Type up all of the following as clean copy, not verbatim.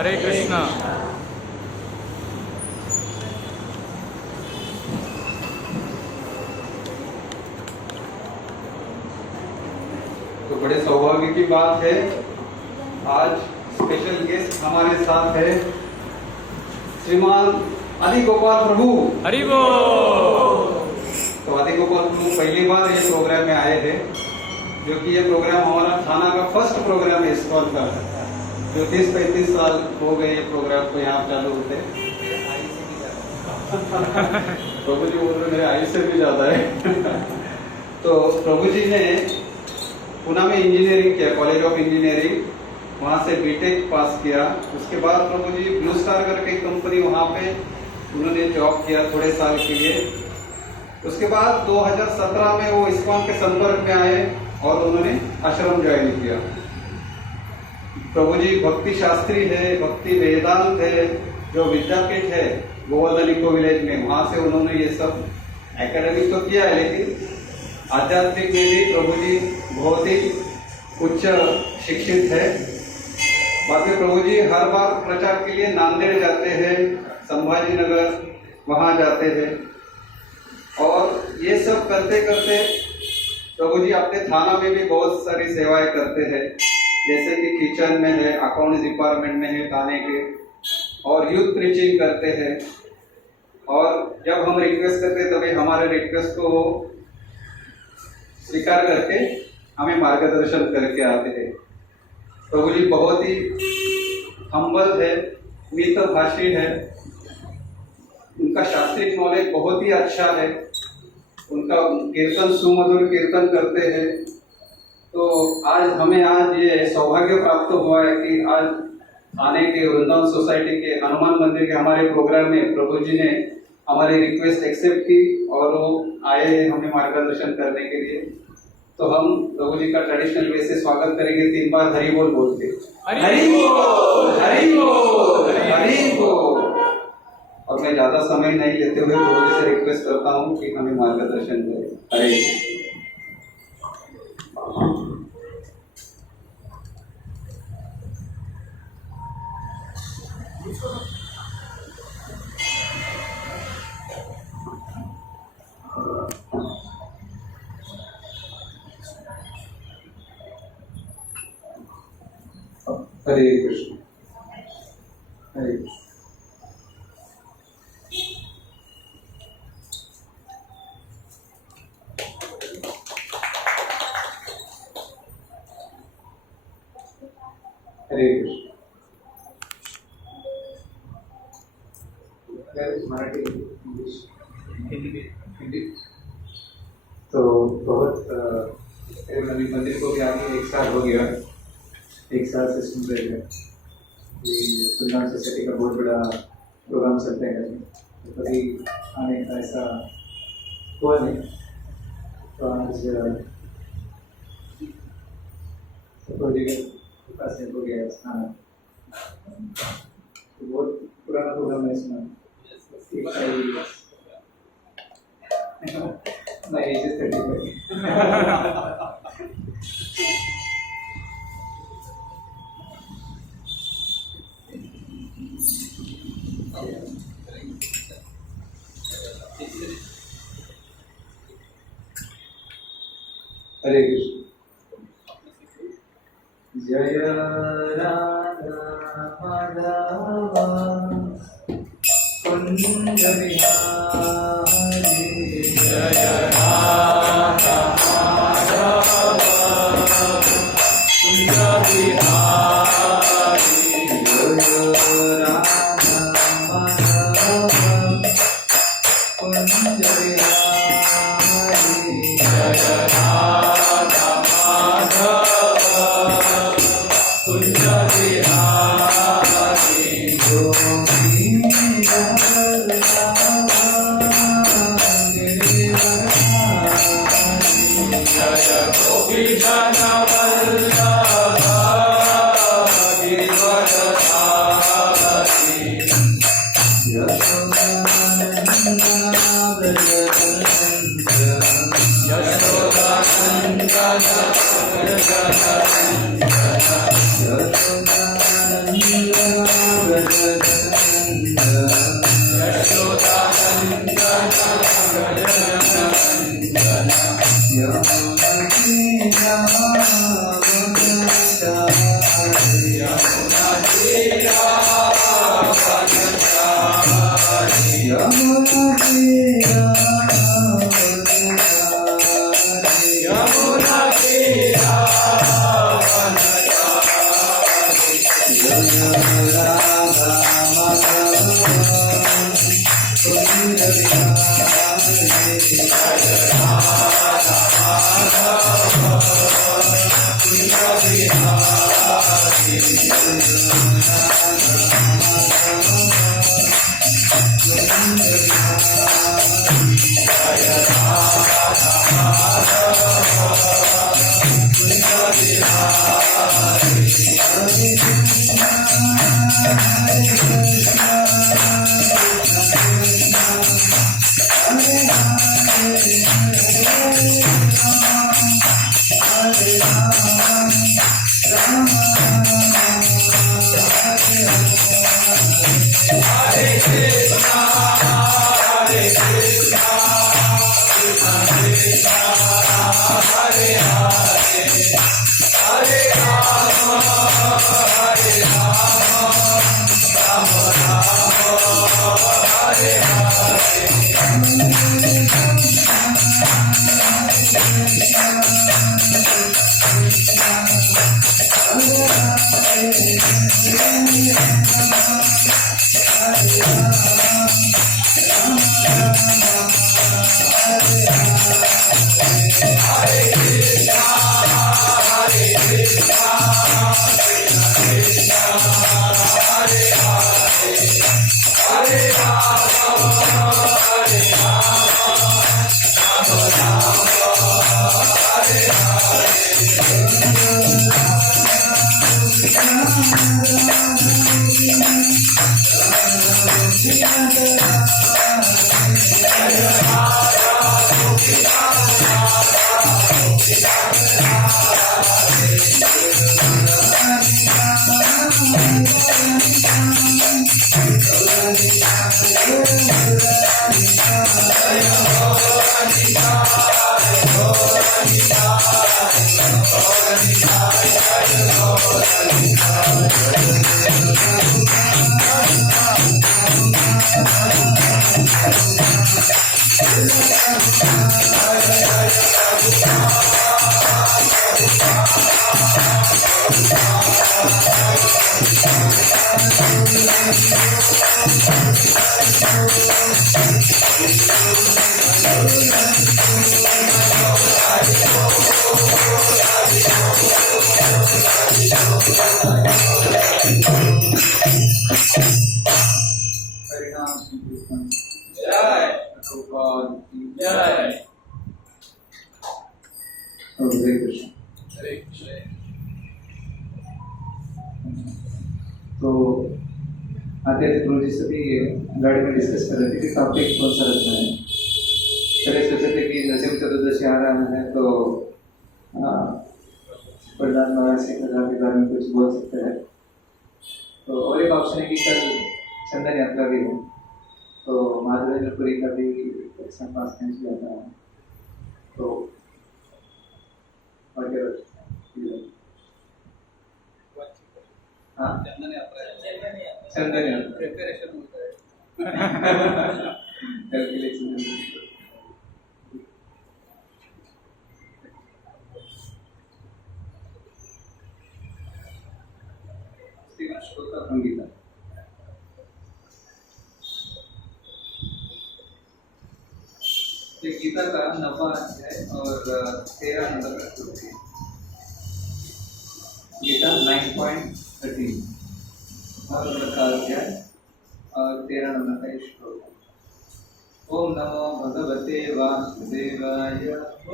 हरे कृष्णा। तो बड़े सौभाग्य की बात है, आज स्पेशल गेस्ट हमारे साथ है श्रीमान आदि गोपाल प्रभु। हरि बोल। तो आदि गोपाल प्रभु पहली बार ये प्रोग्राम में आए हैं, जो कि ये प्रोग्राम हमारा थाना का फर्स्ट प्रोग्राम है इस्कॉन का, जो 30-35 साल हो गए ये प्रोग्राम को यहाँ चालू होते। प्रभु जी बोल रहे मेरे आयु से भी ज्यादा है। तो प्रभु जी ने पुणे में इंजीनियरिंग किया, कॉलेज ऑफ इंजीनियरिंग, वहाँ से बीटेक पास किया। उसके बाद प्रभु जी ब्लू स्टार करके कंपनी वहाँ पे उन्होंने जॉब किया थोड़े साल के लिए। उसके बाद 2017 में वो इस्कॉन के संपर्क में आए और उन्होंने आश्रम ज्वाइन किया। प्रभु जी भक्ति शास्त्री है, भक्ति वेदांत है, जो विद्यापीठ है गोवर्धन इको विलेज में, वहाँ से उन्होंने ये सब एकेडमिक तो किया है, लेकिन आध्यात्मिक में भी प्रभु जी बहुत ही उच्च शिक्षित है। बाकी प्रभु जी हर बार प्रचार के लिए नांदेड़ जाते हैं, संभाजी नगर वहाँ जाते हैं, और ये सब करते करते प्रभु जी अपने थाना में भी बहुत सारी सेवाएं करते हैं, जैसे कि किचन में है, अकाउंट्स डिपार्टमेंट में है थाने के, और यूथ प्रीचिंग करते हैं। और जब हम रिक्वेस्ट करते हैं तभी हमारे रिक्वेस्ट को वो स्वीकार करके हमें मार्गदर्शन करके आते हैं। प्रभु जी बहुत ही हम्बल है, मितभाषी है, उनका शास्त्रीय नॉलेज बहुत ही अच्छा है, उनका कीर्तन सुमधुर कीर्तन करते हैं। तो आज हमें आज ये सौभाग्य प्राप्त हुआ है कि आज थाने के वृंदावन सोसाइटी के हनुमान मंदिर के हमारे प्रोग्राम में प्रभु जी ने हमारी रिक्वेस्ट एक्सेप्ट की और वो आए हैं हमें मार्गदर्शन करने के लिए। तो हम प्रभु जी का ट्रेडिशनल वे से स्वागत करेंगे, 3 बार हरि बोल बोलते। हरि बोल, हरि बोल, हरि बोल। और मैं ज्यादा समय नहीं लेते हुए प्रभु जी से रिक्वेस्ट करता हूँ कि हमें मार्गदर्शन करें। हरे हरे कृष्ण, हरे कृष्ण। हरे कृष्ण। मराठी, इंग्लिश, हिंदी। तो बहुत मंदिर को भी आगे 1 साल हो गया, 1 साल से सुन रहे हैं वृंदावन सोसाइटी का बहुत बड़ा प्रोग्राम चलता है, तो कभी आने का ऐसा हुआ नहीं। तो आज प्रोजेक्ट हो गया स्नान, तो बहुत पुराना प्रोग्राम है इसमें। My age is 35. हरे कृष्ण। जय राधा माधव कुंज बिहारी, जय राधा माधव कुंज बिहारी, जय राधा माधव कुंज बिहारी, जय राधा माधव कुंज बिहारी, तो आते गुरुजी से भी गाड़ी में डिस्कस कर रहे थे कि टॉपिक कौन सा रखना है। चले सोचे थे कि नरसिंह चतुर्दशी आ रहा है तो प्रधान महाराज सिंह के बारे में कुछ बोल सकते हैं। तो और एक ऑप्शन है कि कल चंदन यात्रा भी है, तो माधवेंद्रपुरी का भी एग्जाम पास नहीं जाता है, तो चंदन यात्रा प्रिपरेशन होता है कैलकुलेशन संगीता ये गीता का 9वां अध्याय और 13 नंबर का श्लोक है। गीता 9.13 का अध्याय और 13 नंबर का श्लोक। ओम नमो भगवते वासुदेवाय।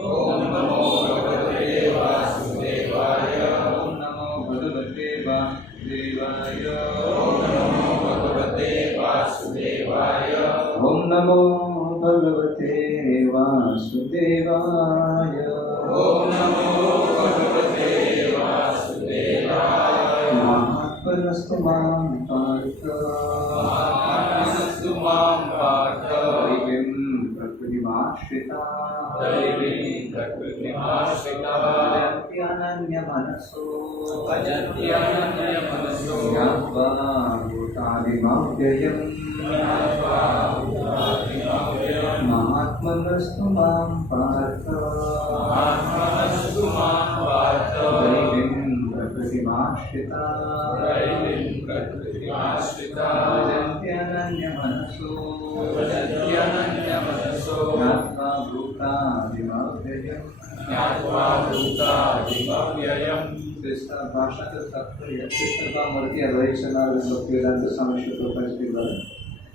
ओम नमो भगवते वासुदेवाय। ओम नमो भगवते वासुदेवाय। ओम नमो भगवते वासुदेवाय। ओम नमो भगवते वासुदेवाय। ओम नमो भगवते वासुदेवाय। महात्मनस्तु मां पार्थ मनस्तु मां पार्थ दैवीं प्रकृतिमाश्रिता दैवीं प्रकृतिमाश्रिता भजन्त्यनन्यमनसो भजन्त्यनन्यमनसो ज्ञात्वा भूतादिमव्ययम् महात्मनस्तु मां पार्थ मनस्तु मां पार्थ दैवीं प्रकृतिमाश्रिता दैवीं प्रकृतिमाश्रिता भजन्त्यनन्यमनसो भजन्त्यनन्यमनसो ज्ञात्वा भूतादिमव्ययम् ज्ञात्वा भूतादिमव्ययम् कृष्ण भाषा का तात्पर्य कृष्ण का मूर्ति अद्वैत सनातन भक्तिवेदांत स्वामी श्रीप्रभुपाद जी द्वारा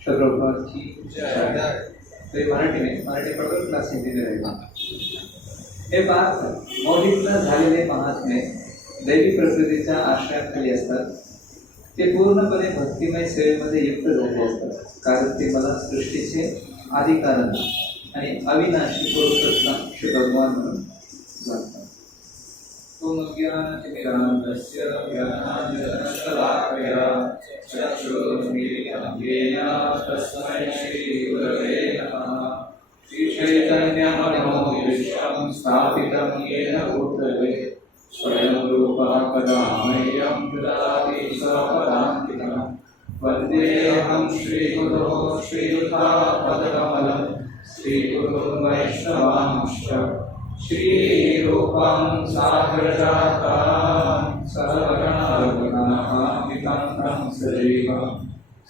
श्रीप्रभुपाद की जय। तो ये मराठी पडतो क्लास हिंदीने रहेगा। हे पार्थ मोहित झालेले महात्मे दैवी प्रकृतीच्या आश्रयाखाली असतात। ते पूर्णपणे भक्तिमय सेवेमध्ये युक्त झाले असतात, कारण ते मला सृष्टीचे आदिकारण आणि अविनाशी पुरुषोत्तम श्री भगवान म्हणून जाणतात। ओम ज्ञानतिमिरान्धस्य ज्ञानाञ्जनशलाकया चक्षुरुन्मीलितं येन तस्मै श्रीगुरवे नमः। श्रीचैतन्यमनोभीष्टं स्थापितं येन भूतले स्वयं रूपः कदा मह्यं ददाति स्वपदान्तिकम्। वन्देऽहं श्रीगुरोः श्रीयुतापदकमलं श्रीगुरुं वैष्णवांश्च श्रीरूपं साग्रजातं सहगणरघुनाथान्वितं सजीवं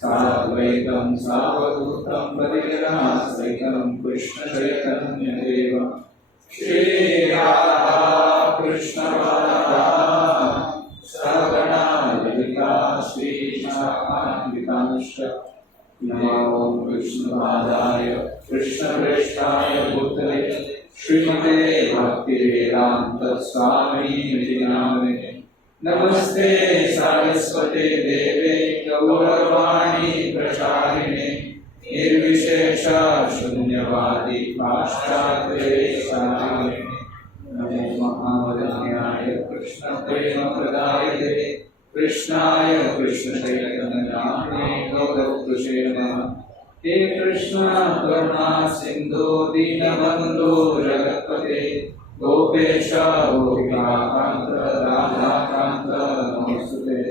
साद्वैतं सावधूतं परिजनासहितं कृष्णचैतन्यदेवं श्रीराधा कृष्णराधा सहगणा ललिता श्रीशाखान्वितांश्च नमो विष्णुपादाय कृष्णप्रेष्ठाय भूतले श्रीमते भक्तिवेदांत स्वामी नामे। नमस्ते सारस्वते देवे गौरवाणी प्रचारिणे निर्विशेष शून्यवादी पाश्चात्य नमो महावदन्याय कृष्ण प्रेम प्रदायते कृष्णाय कृष्ण चैतन्याय गौरवकृषे नमः। हे कृष्ण करुणा सिंधु दीनबंधु जगत्पते गोपेश गोपिकान्त राधाकान्त नमोस्तुते।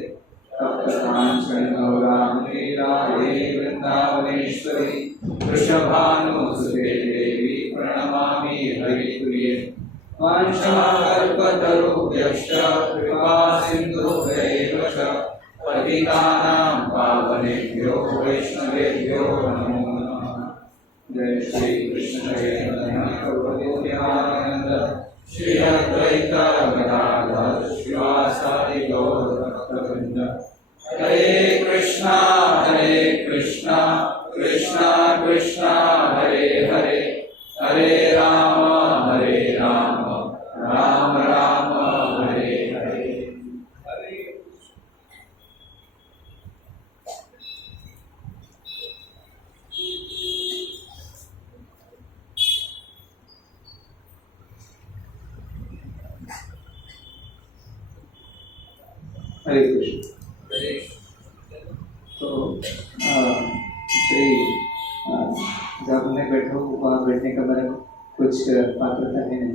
तप्तकाञ्चन गौराङ्गी राधे वृन्दावनेश्वरी वृषभानुसुते देवी प्रणमामि हरिप्रिये। वाञ्छाकल्पतरुभ्यश्च कृपा सिन्धुभ्यैव च पतितानां पावनेभ्यो वैष्णवेभ्यो नमो नमः। जय श्री कृष्ण चैतन्य प्रभु नित्यानंद श्री अद्वैत गदाधर श्रीवासादि गौर भक्तवृंद। हरे कृष्णा कृष्णा कृष्णा हरे हरे हरे राम राम राम हरे हरे। हरे कृष्ण। तो श्री जब मैं बैठा हूँ वहाँ बैठने का मेरा कुछ पात्रता है नहीं।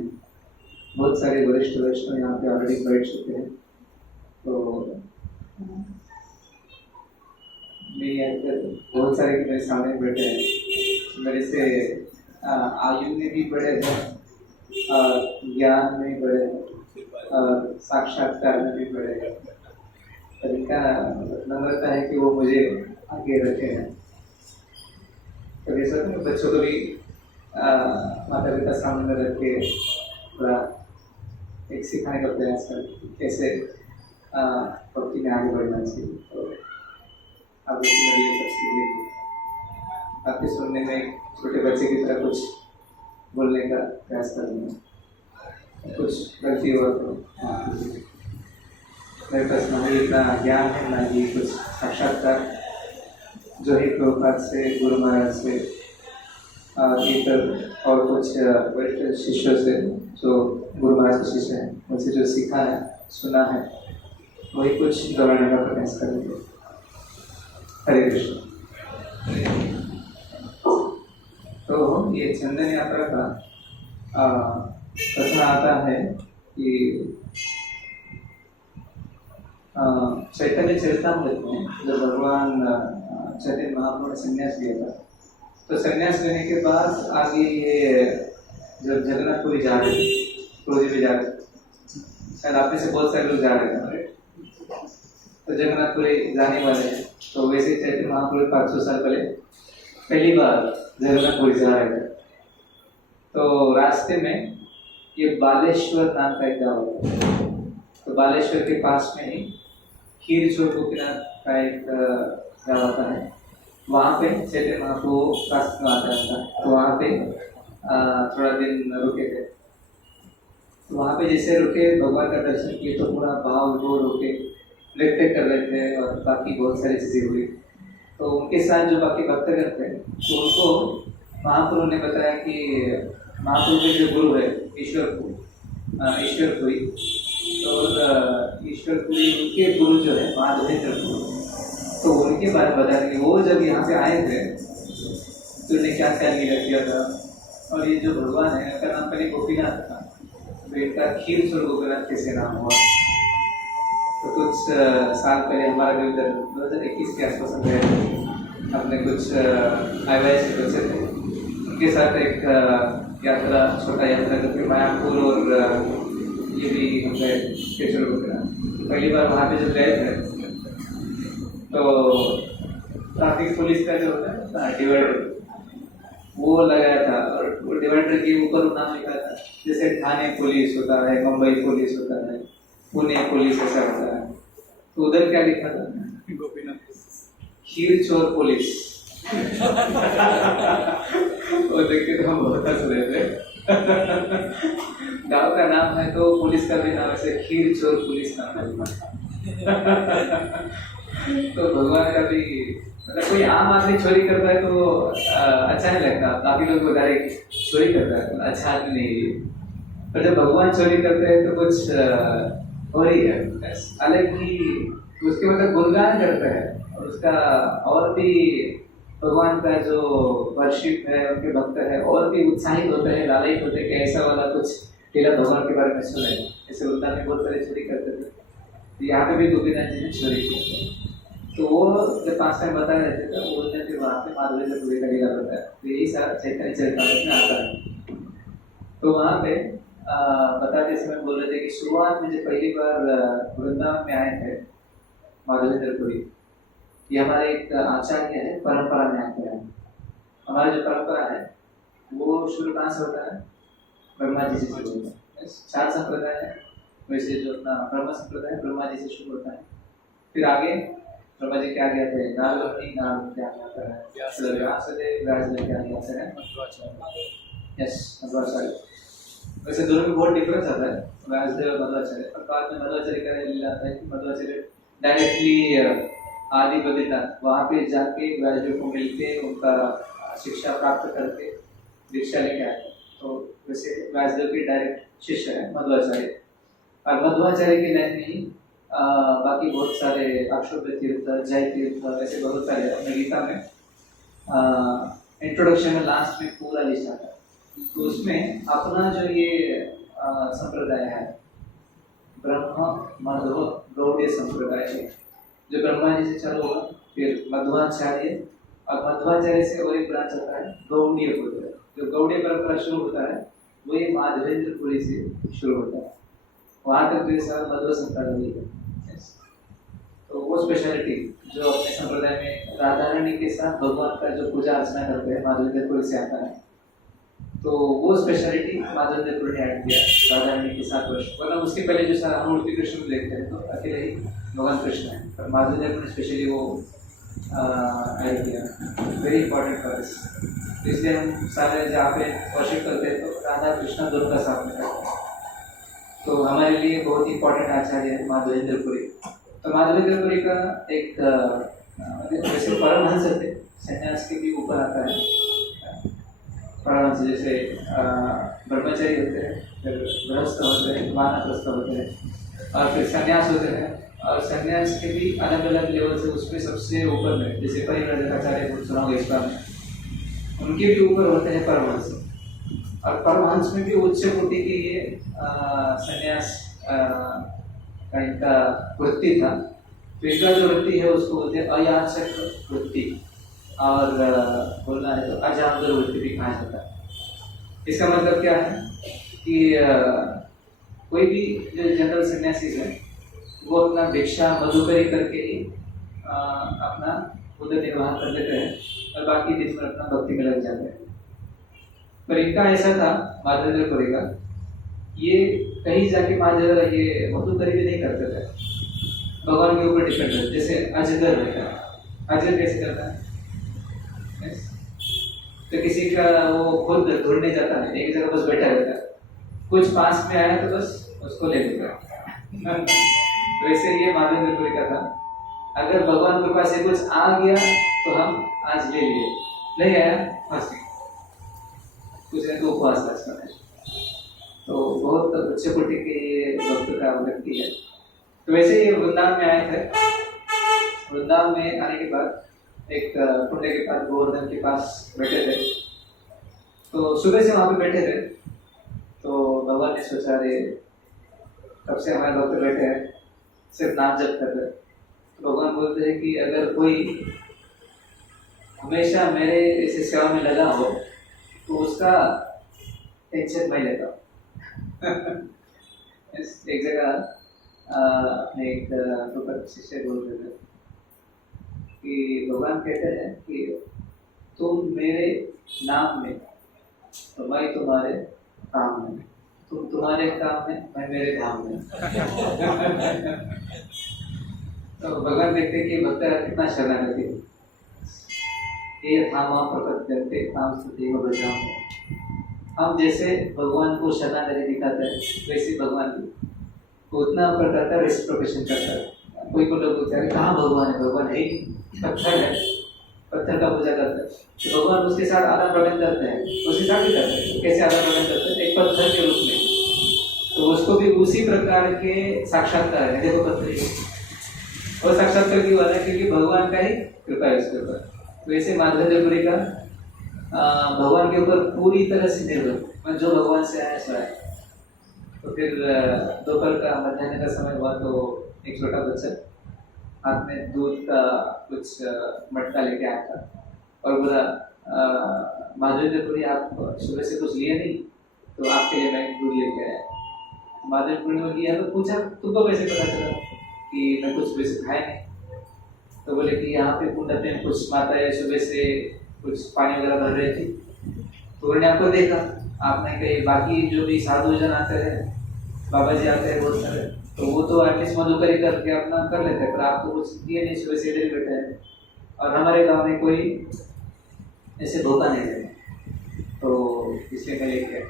बहुत सारे वरिष्ठ वैष्णव यहाँ पे ऑलरेडी बैठ चुके हैं। तो बहुत सारे मेरे सामने बैठे हैं, मेरे से आयु में भी बड़े हैं, ज्ञान में बड़े हैं, साक्षात्कार में भी बड़े हैं। तरीका नम्रता है कि वो मुझे आगे रखे हैं। कभी ऐसा बच्चों को भी माता पिता सामने रख के थोड़ा एक सिखाने का प्रयास कर कैसे भक्ति में आगे बढ़ना चाहिए। तो अब ये सब सीखने आपके सुनने में छोटे बच्चे की तरह कुछ बोलने का प्रयास करूँगा। कुछ गलती हुआ तो मेरे पास ना ही इतना ज्ञान है, ना ही कुछ साक्षात्कार जो ही प्रभुपाद से, गुरु महाराज से, इतर और कुछ वरिष्ठ शिष्यों से जो गुरु महाराज के शिष्य हैं उनसे जो सीखा है, सुना है, वही कुछ दोहराने का प्रयास करेंगे। हरे कृष्ण। तो ये चंदन यात्रा का कथन आता है कि चैतन्य चरितामृत में जब भगवान चैतन्य महाप्रभु ने संन्यास लिया था, तो संन्यास लेने के बाद आगे ये जब जगन्नाथपुरी जा रहे थे, पुरी भी जा रहे थे, शायद आप में से बहुत सारे लोग जा रहे थे, तो जगन्नाथपुरी जाने वाले हैं। तो वैसे चैतन्य महाप्रभु 500 साल पहली बार जगन्नाथपुरी जा रहे थे। तो रास्ते में ये बालेश्वर नाम का एक गाँव है, तो बालेश्वर के पास में ही खीरचोर गोपीनाथ का एक गाँव आता है। वहाँ पे चैतन्य महाप्रभु रास्ते आता था, तो वहाँ पे थोड़ा दिन रुके थे। तो वहाँ पे जैसे रुके, भगवान का दर्शन किए, तो पूरा भाव वो रुके नृत्य कर रहे थे और बाकी बहुत सारी चीज़ें हुई। तो उनके साथ जो बाकी भक्तगण थे, तो उनको महाप्रभु ने बताया कि महाप्रभु के जो गुरु है ईश्वरपुरी, तो ईश्वरपुरी उनके गुरु जो है माधवेंद्र, तो उनके बारे में बताया कि वो जब यहाँ पे आए थे तो उन्हें क्या क्या लीला किया था। और ये जो भगवान है, उनका नाम पहले गोपीनाथ था, तो इनका खीरचोर गोपीनाथ कैसे नाम हुआ। तो कुछ साल पहले हमारा जो इधर 2021 के आसपास गए, अपने कुछ IYS से बच्चे थे, उनके साथ एक यात्रा, छोटा यात्रा करके मायापुर और ये भी हम गए खीरचोर गोपीनाथ। पहली बार वहाँ पे जब गए थे, तो ट्रैफिक पुलिस का जो होता है डिवाइडर, वो लगाया था, और वो डिवाइडर के ऊपर नाम लिखा था, जैसे ठाणे पुलिस होता है, मुंबई पुलिस होता है, पुणे पुलिस ऐसा होता है। तो उधर क्या लिखा था? गोपीनाथ खीरचोर पुलिस। वो देख के तो हम बहुत हंस रहे थे। गाँव का नाम है तो पुलिस का भी नाम ऐसे खीरचोर पुलिस नाम है। तो भगवान का भी मतलब कोई आम आदमी चोरी करता है तो अच्छा नहीं लगता, काफी लोग बता रहे चोरी करता है तो अच्छा आदमी नहीं है, पर जब भगवान चोरी करते हैं तो कुछ हो रही है अलग ही, उसके मतलब गुणगान करते हैं, और उसका और भी भगवान का जो वर्शिप है, उनके भक्त है और भी उत्साहित होते हैं, लालयित होते हैं कि ऐसा वाला कुछ लीला भगवान के बारे में सुने। ऐसे वृंदावन में बहुत सारे चोरी करते थे, तो यहाँ पे भी गोपीनाथ जी ने चोरी की। तो वो जब 5 टाइम बता रहे थे, तो बोलते थे वहाँ पे माधवेंद्र पुरी का लीला बताया, तो यही सारा चैतन्य चरितामृत में आता है। तो वहाँ पे बताते समय बोल रहे थे कि शुरुआत में जब पहली बार वृंदावन में आए थे माधवेंद्र पुरी, ये हमारे एक आचार्य है, परंपरा में आते हैं। हमारा जो परंपरा है वो शुरू कहाँ से होता है? ब्रह्मा जी से शुरू होता है। 4 संप्रदाय है, वैसे जो अपना ब्रह्म संप्रदाय है ब्रह्मा जी से शुरू होता है, फिर आगे ब्रह्मा जी क्या कहते हैं, नारद क्या कहता है, व्यासदेव क्या कहते हैं, यस मध्वाचार्य। वैसे दोनों में बहुत डिफरेंस आता है, व्यासदेव और मध्वाचार्य। पर बाद में मध्वाचार्य का लीला आता है कि मध्वाचार्य डायरेक्टली आदि बद्रीनाथ वहाँ पे जाके व्यासदेव को मिलके उनका शिक्षा प्राप्त करके दीक्षा लेके आए। तो वैसे व्यासदेव के डायरेक्ट शिष्य है मध्वाचार्य, और मध्वाचार्य के लाइन में ही बाकी बहुत सारे अक्षोभ्य तीर्थ, जय तीर्थ, ऐसे बहुत सारे अपने गीता में इंट्रोडक्शन में लास्ट में पूरा लिस्ट आता है। तो उसमें अपना जो ये संप्रदाय है ब्रह्म मध्व गौड़ीय संप्रदाय है, जो ब्रह्मा जी से चालू हुआ, फिर मध्वाचार्य, और मध्वाचार्य से और एक ब्रांच आता है गौड़ीय पुत्र। जो गौड़ीय परंपरा शुरू होता है वो ये माधवेंद्र पुरी से शुरू होता है, वहाँ तक जो सारा मध्व संप्रदाय है। तो वो स्पेशलिटी जो अपने संप्रदाय में राधा रानी के साथ भगवान का जो पूजा अर्चना करते हैं माधवेंद्र पुरी से आता है। तो वो स्पेशलिटी माधवेंद्र पुरी ने ऐड किया राधा रानी के साथ वर्ष, वरना उसके पहले जो सारा हम मूर्ति कृष्ण में देखते हैं तो अकेले ही भगवान कृष्ण है, पर माधवेंद्र पुरी ने स्पेशली वो ऐड किया। वेरी इंपॉर्टेंट फॉर अस, इसलिए हम सारे जहाँ पे वर्शिप करते हैं तो राधा कृष्ण दोनों का साथ में करते हैं। तो हमारे लिए बहुत इंपॉर्टेंट आचार्य है माधवेंद्र पुरी। तो माधवेंद्र पुरी का एक वैसे परमहंस थे, सन्यास के भी ऊपर आता है। परमहंस जैसे ब्रह्मचारी होते हैं, फिर गृहस्थ होते हैं, वानप्रस्थ होते हैं, और फिर सन्यास होते हैं, और संन्यास के भी अलग अलग लेवल से, उसमें सबसे ऊपर में जैसे परिव्राजकाचार्य को सुना होगा इसका में, उनके भी ऊपर होते हैं परमहंस, और परमहंस में भी उच्च कोटि के ये संन्यास का इनका वृत्ति था। तो इनका जो वृत्ति है उसको बोलते हैं अयाचक वृत्ति, और बोलना है तो अजागर वृत्ति भी कहा जाता है। इसका मतलब क्या है कि कोई भी जो जनरल सन्यासी है वो अपना भिक्षा मधुकरी करके ही अपना उदर निर्वाह कर लेते हैं, और बाकी दिन भर अपना भक्ति में लग जाते हैं। पर इनका ऐसा था माधवेंद्रपुरी का, ये कहीं जाके माधव ये मधुकरी भी नहीं करते थे, भगवान के ऊपर डिपेंड है। जैसे अजगर रहता है, अजगर कैसे करता है? तो किसी का वो खुद ढूंढने जाता है, एक जगह बस बैठा रहता है, कुछ पास में आया तो बस उसको ले लेगा। तो ऐसे ये माधवेंद्रपुरी का था, अगर भगवान कृपा से कुछ आ गया तो हम आज ले लिए, नहीं आया फंस गए, कुछ नहीं तो उपवास रखना है। तो बहुत अच्छे कोटि के ये भक्त का व्यक्ति है। तो वैसे ये वृंदावन में आए थे। वृंदावन में आने के बाद एक पुण्य के पास गोवर्धन के पास बैठे थे। तो सुबह से वहाँ पे बैठे थे, तो भगवान ने सोचा रे कब से हमारे भक्त बैठे हैं सिर्फ नाम जप कर रहे। तो भगवान बोलते हैं कि अगर कोई हमेशा मेरे ऐसे सेवा में लगा हो तो उसका टेंशन मैं लेता हूँ। एक जगह अपने एक शिष्य बोल रहे थे कि भगवान कहते हैं कि तुम मेरे नाम में तो मैं तुम्हारे काम में, तुम तुम्हारे काम में मैं मेरे धाम में। तो भगवान देखते कि भक्त कितना शरणागति है। ये थामा प्रपद्यन्ते ताम स्तुतिव भजामि। हम जैसे भगवान को शरणागति दिखाते हैं वैसे भगवान भी उतना प्रकार का रेसिप्रोकेशन करता है। कोई को लोग बोलते हैं कहाँ भगवान है, भगवान है पत्थर है, पत्थर का पूजा करते हैं। तो भगवान उसके साथ आदान प्रदान करते हैं, उसके साथ भी करते हैं। कैसे आदान प्रदान करते हैं? एक पत्थर के रूप में, तो उसको भी उसी प्रकार के साक्षात्कार है। देखो पत्थर और साक्षात्कार क्यों आ रहा है? क्योंकि भगवान का ही कृपा है उसके ऊपर। तो ऐसे माधवेंद्रपुरी का भगवान के ऊपर पूरी तरह से निर्भर, जो भगवान से आया सो आया। तो फिर दोपहर का मध्याह्न का समय हुआ तो एक छोटा बच्चा हाथ में दूध का कुछ मटका लेके आया था और बोला माधवेंद्रपुरी आप सुबह से कुछ लिए नहीं, तो आपके लिए मैं दूध लेके आया। माधवेंद्रपुरी ने लिया तो पूछा तुमको कैसे पता चला कि मैं कुछ सुबह से खाया नहीं? तो बोले कि यहाँ पे कुंड में कुछ माताएं सुबह से कुछ पानी वगैरह भर रही थी, तो उन्होंने आपको देखा। आपने कही बाकी जो भी साधु जन आते हैं, बाबा जी आते हैं बहुत सारे, तो वो तो एटलीस्ट मधुकरी करके अपना कर लेते हैं, पर आप तो कुछ दिए नहीं, सुबह से इधर ही बैठे हैं। और हमारे गांव में कोई ऐसे धोखा नहीं है, तो इसलिए मैं लेके आया।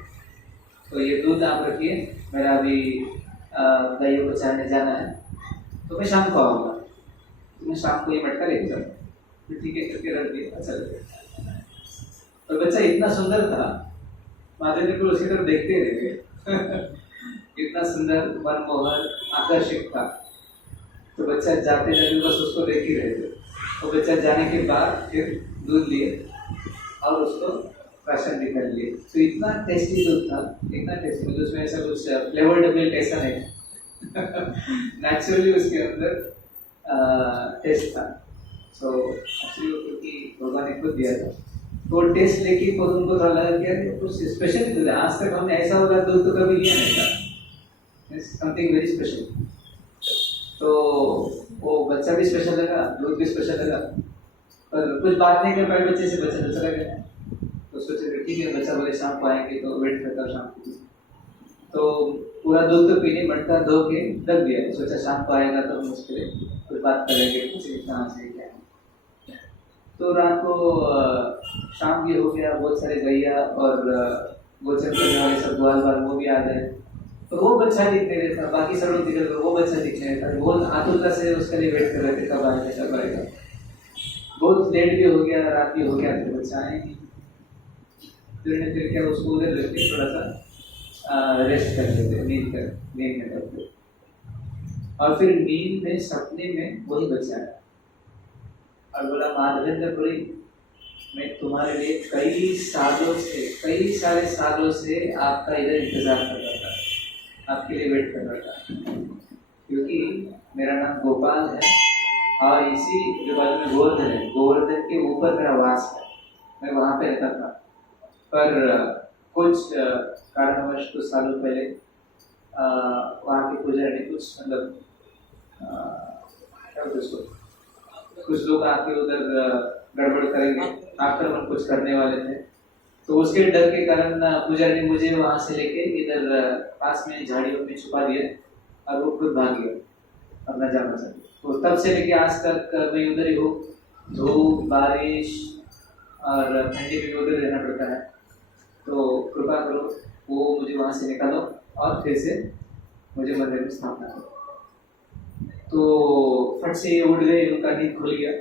तो ये दूध आप रखिए, मेरा अभी गायों को चाहने जाना है, तो मैं शाम को आऊँगा, तो मैं शाम को ये मटका लेके जाऊँगा। ठीक है करके रख दिया, अच्छा लगे। और बच्चा इतना सुंदर था, माधवेंद्रपुरी उसकी तरफ देखते रह गए। इतना सुंदर, मनमोहन, आकर्षक था। तो बच्चा जाते जाते बस उसको देख ही रहे थे। तो बच्चा जाने के बाद फिर दूध लिए और उसको राशन भी कर लिए। तो इतना टेस्टी दूध था, इतना टेस्टी, मुझे उसमें ऐसा कुछ फ्लेवर्ड मिल्क ऐसा नहीं, नेचुरली उसके अंदर टेस्ट था। सो एक्चुअली वो क्योंकि भगवान ने खुद दिया था, तो टेस्ट लेके खुद उनको थोड़ा लगा कि कुछ स्पेशल दूध है, आज तक हमने ऐसा वाला दूध तो कभी लिया नहीं था, समथिंग वेरी स्पेशल। तो वो बच्चा भी स्पेशल लगा, दूध भी स्पेशल लगा, पर कुछ बात नहीं कर पाए बच्चे से, बच्चा चला गया। तो सोचे ठीक है, बच्चा बोले शाम को आएंगे तो वेट करता शाम को। तो पूरा दूध तो पीने मटका धो के रख दिया, सोचा शाम को आएगा तो मुश्किल कुछ बात करेंगे, कुछ कहाँ से क्या। तो रात को शाम भी हो गया, बहुत सारे गैया और गोचर करने वाले सब ग्वाल बाल वो भी आ गए। तो वो बच्चा दिख नहीं रहा था, बाकी सब लोग दिख रहे थे, वो बच्चा दिख नहीं रहा था। बहुत आतुरता से उसके लिए वेट कर रहे थे, कब आएगा कब आएगा। बहुत लेट भी हो गया, रात भी हो गया, तो बच्चा आए नहीं। फिर क्या उसको उधर रख के थोड़ा सा रेस्ट कर लेते, नींद में करते। और फिर नींद में सपने में वही बच्चा आया और बोला माधवेंद्रपुरी, मैं तुम्हारे लिए कई सारे सालों से आपका इधर इंतजार कर रहा था, आपके लिए वेट कर रहा था, क्योंकि मेरा नाम गोपाल है और इसी जो बाजू में गोवर्धन है, गोवर्धन के ऊपर मेरा वास है, मैं वहाँ पे रहता था। पर कुछ कारणवश कुछ सालों पहले वहाँ के पुजारी ने कुछ मतलब क्या बोलते उसको, कुछ लोग आके उधर गड़बड़ करेंगे, आक्रमण कुछ करने वाले थे, तो उसके डर के कारण पुजारी ने मुझे वहाँ से लेके इधर पास में झाड़ियों में छुपा दिया और वो खुद भाग गया और न जाना सके। तो तब से लेके आज तक मैं उधर ही हूँ, धूप बारिश और ठंडी में उधर रहना पड़ता है। तो कृपा करो वो मुझे वहाँ से निकालो और फिर से मुझे मंदिर में स्थापना करो। तो फट से उठ गए, उनका नींद खुल गया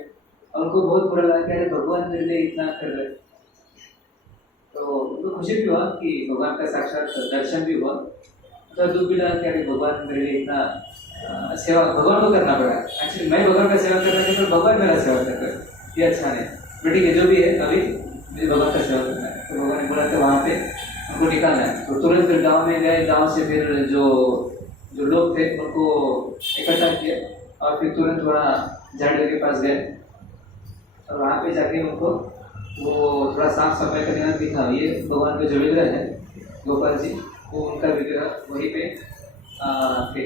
और उनको बहुत बुरा लगा कि अरे भगवान मेरे लिए इतना कर रहे। तो उनको खुशी भी हुआ कि भगवान का साक्षात दर्शन भी हुआ, तो दुख भी लगा कि अरे भगवान मेरे लिए इतना सेवा भगवान को करना पड़ा। एक्चुअली मैं भगवान का सेवा कर रहा था, तो भगवान मेरा सेवा कर रहा है, ये अच्छा नहीं। बट ठीक है, जो भी है अभी मुझे भगवान का सेवा करना है। तो भगवान ने बोला था वहाँ पे उनको निकालना है। तो तुरंत फिर गाँव में गए, गाँव से फिर जो लोग थे उनको इकट्ठा किया और फिर तुरंत थोड़ा झाड़ियों के पास गए और वहाँ पे जाके उनको वो थोड़ा साफ सफाई करने का दिखा। ये भगवान का जो विग्रह है गोपाल जी, वो उनका विग्रह वहीं पे थे।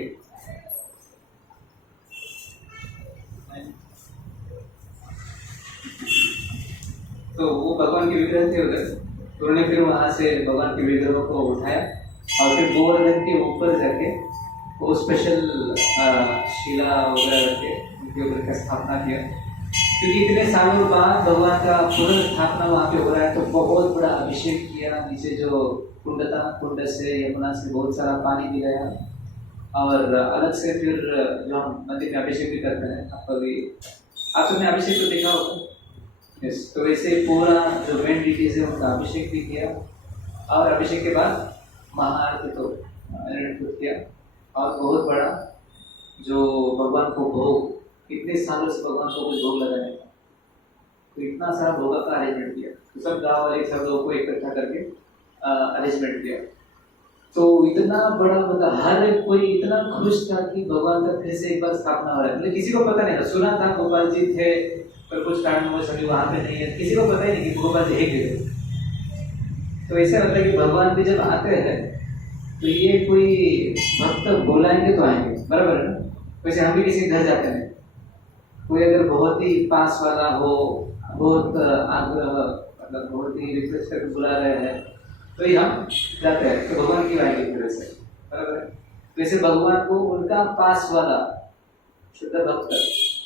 तो वो भगवान के विग्रह थे उधर। तो उन्होंने फिर वहाँ से भगवान के विग्रह को उठाया और फिर गोवर्धन के ऊपर जाके वो स्पेशल शिला वगैरह रखे उनके ऊपर का स्थापना किया, क्योंकि इतने सालों बाद भगवान का पुनर्स्थापना वहाँ पे हो रहा है। तो बहुत बड़ा अभिषेक किया, नीचे जो कुंड था, कुंड से यमुना से बहुत सारा पानी भी गया और अलग से फिर जो हम मंदिर में अभिषेक भी करते हैं, आप सबने अभिषेक तो देखा होगा। यस, तो वैसे पूरा जो मेन डिटेल्स है उनका अभिषेक भी किया और अभिषेक के बाद महाआरती तो किया और बहुत बड़ा जो भगवान को भोग, इतने सालों से भगवान को कुछ भोग लगाने का, तो इतना सारा भोग का अरेंजमेंट किया। तो सब गाँव वाले सब लोगों को इकट्ठा करके अरेंजमेंट किया। तो इतना बड़ा मतलब हर कोई इतना खुश था कि भगवान का फिर से एक बार स्थापना हो रहा है। मतलब किसी को पता नहीं था, सुना था गोपाल जी थे पर कुछ कारणवश अभी वहाँ पे नहीं है, किसी को पता ही नहीं कि गोपाल जी है कि। तो ऐसा होता है कि भगवान भी जब आते हैं तो ये कोई भक्त बुलाएंगे तो आएंगे, बराबर है ना। वैसे हम भी किसी घर जाते हैं, कोई अगर बहुत ही पास वाला हो, बहुत आग्रह मतलब बहुत ही रिक्वेस्ट करके बुला रहे हैं तो ही हम जाते हैं। तो भगवान की आएंगे फिर से, बराबर है। वैसे भगवान को उनका पास वाला शुद्ध भक्त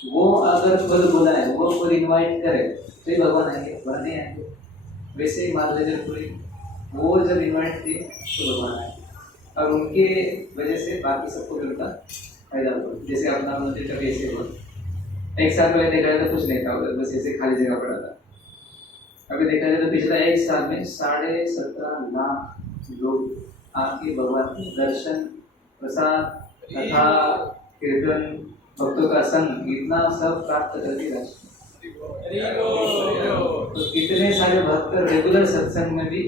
वो अगर खुद बुलाए, वो खुद इन्वाइट करे तो ही भगवान आएंगे, वरना नहीं आएंगे। वैसे ही माधवेंद्रपुरी वो जब इन्वाइट किए तो भगवान आए और उनके वजह से बाकी सबको भी उनका फायदा हुआ। जैसे अपना मंदिर कभी ऐसे हुआ, एक साल पहले देखा जाए तो कुछ नहीं था उधर, बस ऐसे खाली जगह पड़ा था। अभी देखा जाए तो पिछला एक साल में 17.5 लाख लोग आके भगवान के दर्शन, प्रसाद, कथा, कीर्तन, भक्तों का संग, इतना सब प्राप्त करके तो इतने सारे भक्त रेगुलर सत्संग में भी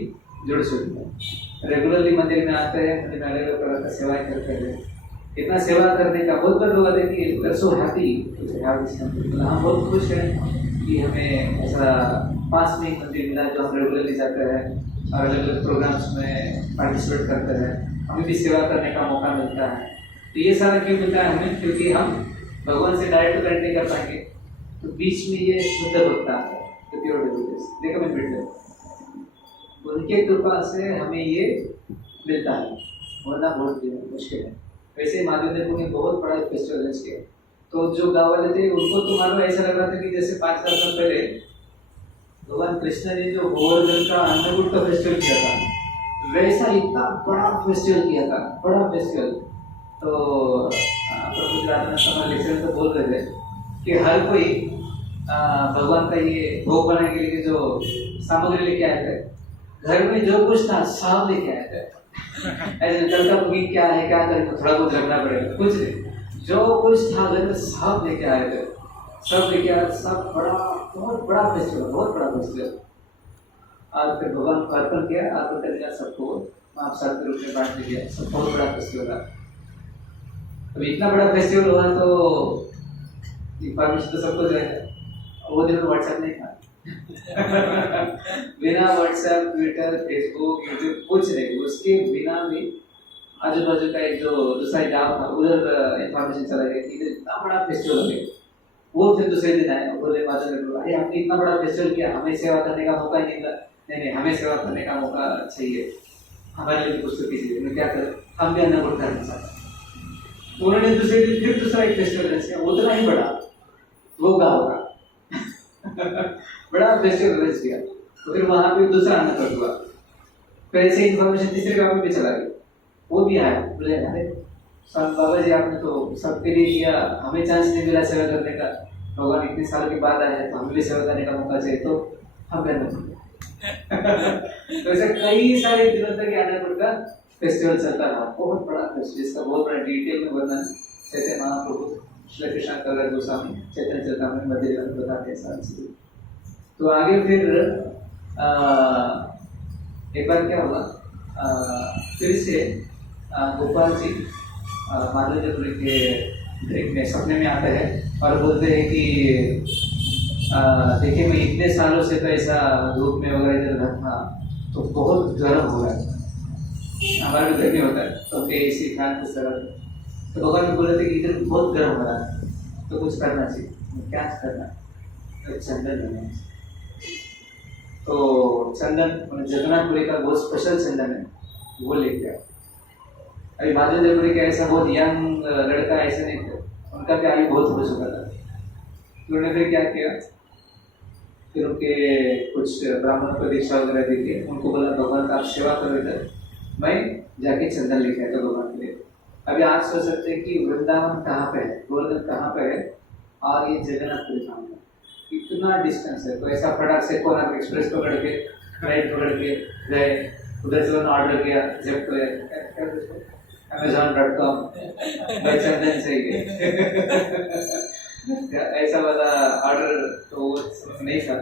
जुड़ चुके हैं, रेगुलरली मंदिर में आते हैं, मंदिर में अलग अलग प्रकार का सेवाएं करते हैं। इतना सेवा करने का बहुत बार लोग आते हैं कि वी आर सो हैप्पी, हम बहुत खुश हैं कि हमें ऐसा पास में एक मंदिर मिला जो हम रेगुलरली जाते हैं और अलग अलग प्रोग्राम्स में पार्टिसिपेट करते हैं, हमें भी सेवा करने का मौका मिलता है। तो ये सारा क्यों मिलता है हमें? क्योंकि हम भगवान से डायरेक्ट कनेक्ट नहीं कर पाएंगे, तो बीच में ये शुद्ध भक्त आता है, तो प्योर डिवोटीज देखो मैं बिल्कुल उनके कृपा से हमें ये मिलता है, वरना बहुत मुश्किल है। वैसे माधवेंद्रपुरी ने बहुत बड़ा फेस्टिवल अरेंज किया। तो जो गाँव वाले थे उनको तो मानो ऐसा लग रहा था कि जैसे 5-4 साल पहले भगवान कृष्ण ने जो गोवर्धन का अन्नकूट का फेस्टिवल किया था, वैसा इतना बड़ा फेस्टिवल किया था, बड़ा फेस्टिवल। तो प्रभु राधानाथ समाज लेक्चर तो बोल रहे थे कि हर कोई भगवान का ये भोग बनाने के लिए जो सामग्री लेके आए थे, घर में जो कुछ था सब लेके आए थे। ऐसे कल का बुकिंग क्या है, क्या करें, थोड़ा बहुत रखना पड़ेगा, कुछ नहीं, जो कुछ था घर में सब लेके आए थे, सब लेके आए, सब बड़ा, बहुत बड़ा फेस्टिवल, बहुत बड़ा फेस्टिवल। और फिर भगवान को अर्पण किया, अर्पण कर दिया सबको, वहाँ सब के रूप में बांट दिया, सब बहुत बड़ा फेस्टिवल था। अभी इतना बड़ा फेस्टिवल हुआ तो इंफॉर्मेशन तो सबको जाएगा। वो दिन में व्हाट्सएप नहीं था बिना व्हाट्सएप, ट्विटर, फेसबुक, यूट्यूब कुछ नहीं, उसके बिना भी आजू बाजू का एक जो दूसरा गाँव था उधर इंफॉर्मेशन चला गया कि इतना बड़ा फेस्टिवल हो गया। वो फिर दूसरे दिन आए, बोले माता ने बोला, अरे हमने इतना बड़ा फेस्टिवल किया, हमें सेवा करने का मौका नहीं मिला। नहीं, हमें सेवा करने का मौका चाहिए, हमारे लिए कुछ तो कीजिए। मैं क्या करें, हम भी अन्नकूट करना चाहते। उन्होंने दूसरे दिन फिर दूसरा एक फेस्टिवल किया, उतना ही बड़ा, वो गाँव का बड़ा फेस्टिवल अरेंज किया। तो फिर वहाँ पे दूसरा अन्नकूट हुआ। फिर ऐसे इन्फॉर्मेशन तीसरे गाँव में भी चला गया, वो भी आया, बोले अरे बाबा जी आपने तो सबके लिए किया, हमें चांस नहीं मिला सेवा करने का, भगवान इतने साल के बाद आए हैं तो हमें भी सेवा करने का मौका चाहिए, तो हम करना चाहिए। तो ऐसे कई सारे दिनों तक अन्नकूट का फेस्टिवल चलता रहा, बहुत बड़ा फेस्टिवल, जिसका बहुत बड़ा डिटेल में वर्णन चैतन्य महाप्रभु श्री कृष्ण कलर गोस्वामी चैतन्य चरितामृत मध्य में बताते हैं सारी चीजें। तो आगे फिर एक बार क्या हुआ, फिर से गोपाल जी माधवपुरी के ड्रिंक में सपने में आते हैं और बोलते हैं कि देखिए मैं इतने सालों से तो ऐसा धूप में वगैरह इधर घर था तो बहुत गर्म हो रहा है, हमारे घर में होता है तो एसी फैन कुछ तरह। तो भगवान भी बोले थे कि इधर बहुत गर्म हो रहा है तो कुछ करना चाहिए, क्या करना, तो चंदन लेना। तो चंदन जगन्नाथपुरी का बहुत स्पेशल चंदन है, वो लेके आए। अभी भाजनपुरी का ऐसा बहुत यंग लड़का ऐसे नहीं थे, उनका भी आयु बहुत हो चुका था। उन्होंने फिर क्या किया, फिर उनके कुछ ब्राह्मण को दीक्षा वगैरह दी थी, उनको बोला भगवान का आप सेवा करो इधर, मैं जाके चंदन लेके आया था भगवान के लिए। अभी आप सोच सकते हैं कि वृंदावन कहाँ पे है, गोवर्धन कहाँ पे है और ये जगन्नाथपुरी कहाँ है, कितना डिस्टेंस है। तो ऐसा फटाक से कोणार्क एक्सप्रेस पकड़ के फ्लाइट पकड़ के गए, उधर से उन्होंने ऑर्डर किया, जब Amazon.com भाई चंदन से ही ऐसा वाला ऑर्डर तो नहीं था।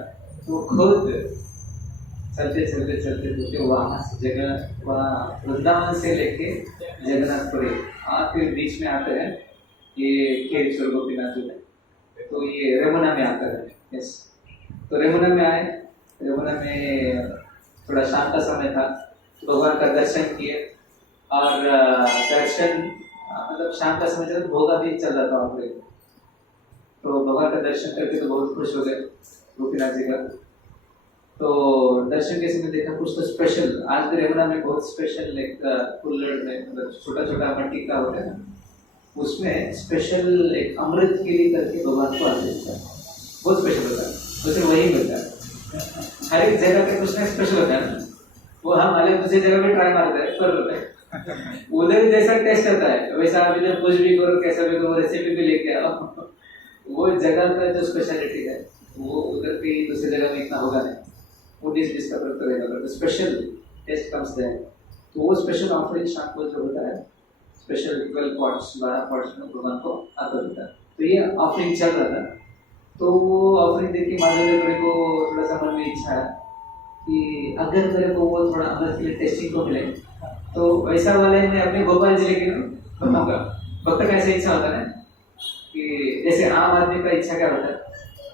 तो खुद चलते चलते चलते चलते वहाँ से वहाँ वृंदावन से लेके जगन्नाथपुरी फिर बीच में आते हैं ये केशवर गोपीनाथ जी, तो ये रेमुना में आता है। यस, तो रेमुना में आए, रेमुना में थोड़ा शाम का समय था, तो भगवान का दर्शन किए और दर्शन मतलब शाम का समय चल भोगा भी चल रहा था वहाँ पे। तो भगवान का दर्शन करके तो बहुत खुश हो गए गोपीनाथ जी का। तो दर्शन के समय देखा कुछ तो स्पेशल, आज भी रेमुना में बहुत स्पेशल एक कुल्लड़ में मतलब छोटा छोटा मट्टी का होता है ना, उसमें स्पेशल एक अमृत गिरी करके भगवान को आते हैं, बहुत स्पेशल होता है, तो सिर्फ वही मिलता है। हर एक जगह पे कुछ ना स्पेशल होता है ना, वो हम अलग दूसरी जगह पे ट्राई मारते हैं पर उधर जैसा टेस्ट आता है वैसा आप इधर कुछ भी करो कैसा भी करो रेसिपी भी लेके आओ, वो जगह का जो स्पेशलिटी है वो उधर की दूसरी जगह में इतना होगा नहीं, वो डिश डिस्कवर करेगा तो स्पेशल टेस्ट कम्स देयर। तो वो स्पेशल ऑफरिंग शाम को जो होता है स्पेशल 12 पॉट्स में भगवान को आता होता है। तो ये ऑफरिंग चल रहा था, तो वो ऑफरिंग देख के माधवपुरी को थोड़ा सा मन में इच्छा है कि अगर मेरे को वो थोड़ा अमृत के लिए टेस्टिंग को मिले तो वैसा वाले मैं अपने गोपाल जी लेके बताऊंगा। भक्त का ऐसा इच्छा होता है कि जैसे आम आदमी का इच्छा क्या होता है,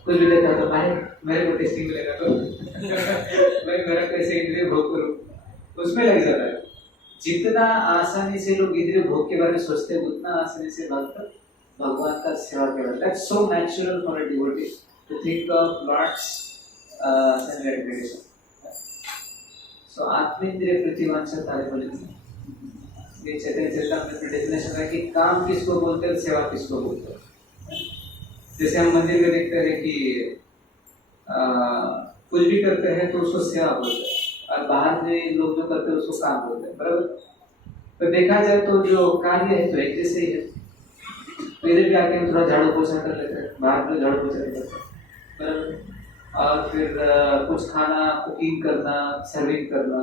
कुछ भी देखा तो भाई मेरे को टेस्टिंग मिलेगा तो मैं मेरा कैसे इंद्रिय भोग करूँ, उसमें लग जाता है। जितना आसानी से लोग इंद्रिय भोग के बारे में सोचते हैं उतना आसानी से भक्त भगवान का सेवा कर रहा है। So natural for a devotee to think of Lord's gratification. So आत्मेंद्रिय प्रतिवांछा तारे बोले ये चैतन्य चरितामृत में डेफिनेशन है कि काम किसको बोलते हैं, सेवा किसको बोलते हैं। जैसे हम मंदिर में देखते हैं कि कुछ भी करते हैं तो उसको सेवा बोलते हैं और बाहर में लोग जो करते हैं उसको काम बोलते हैं, बराबर। तो देखा जाए तो जो कार्य है तो एक जैसे ही है। तो इधर भी आके हम थोड़ा झाड़ू पोछा कर लेते हैं, बाहर में झाड़ू पोछा नहीं करते, बराबर। और फिर कुछ खाना कुकिंग करना सर्विंग करना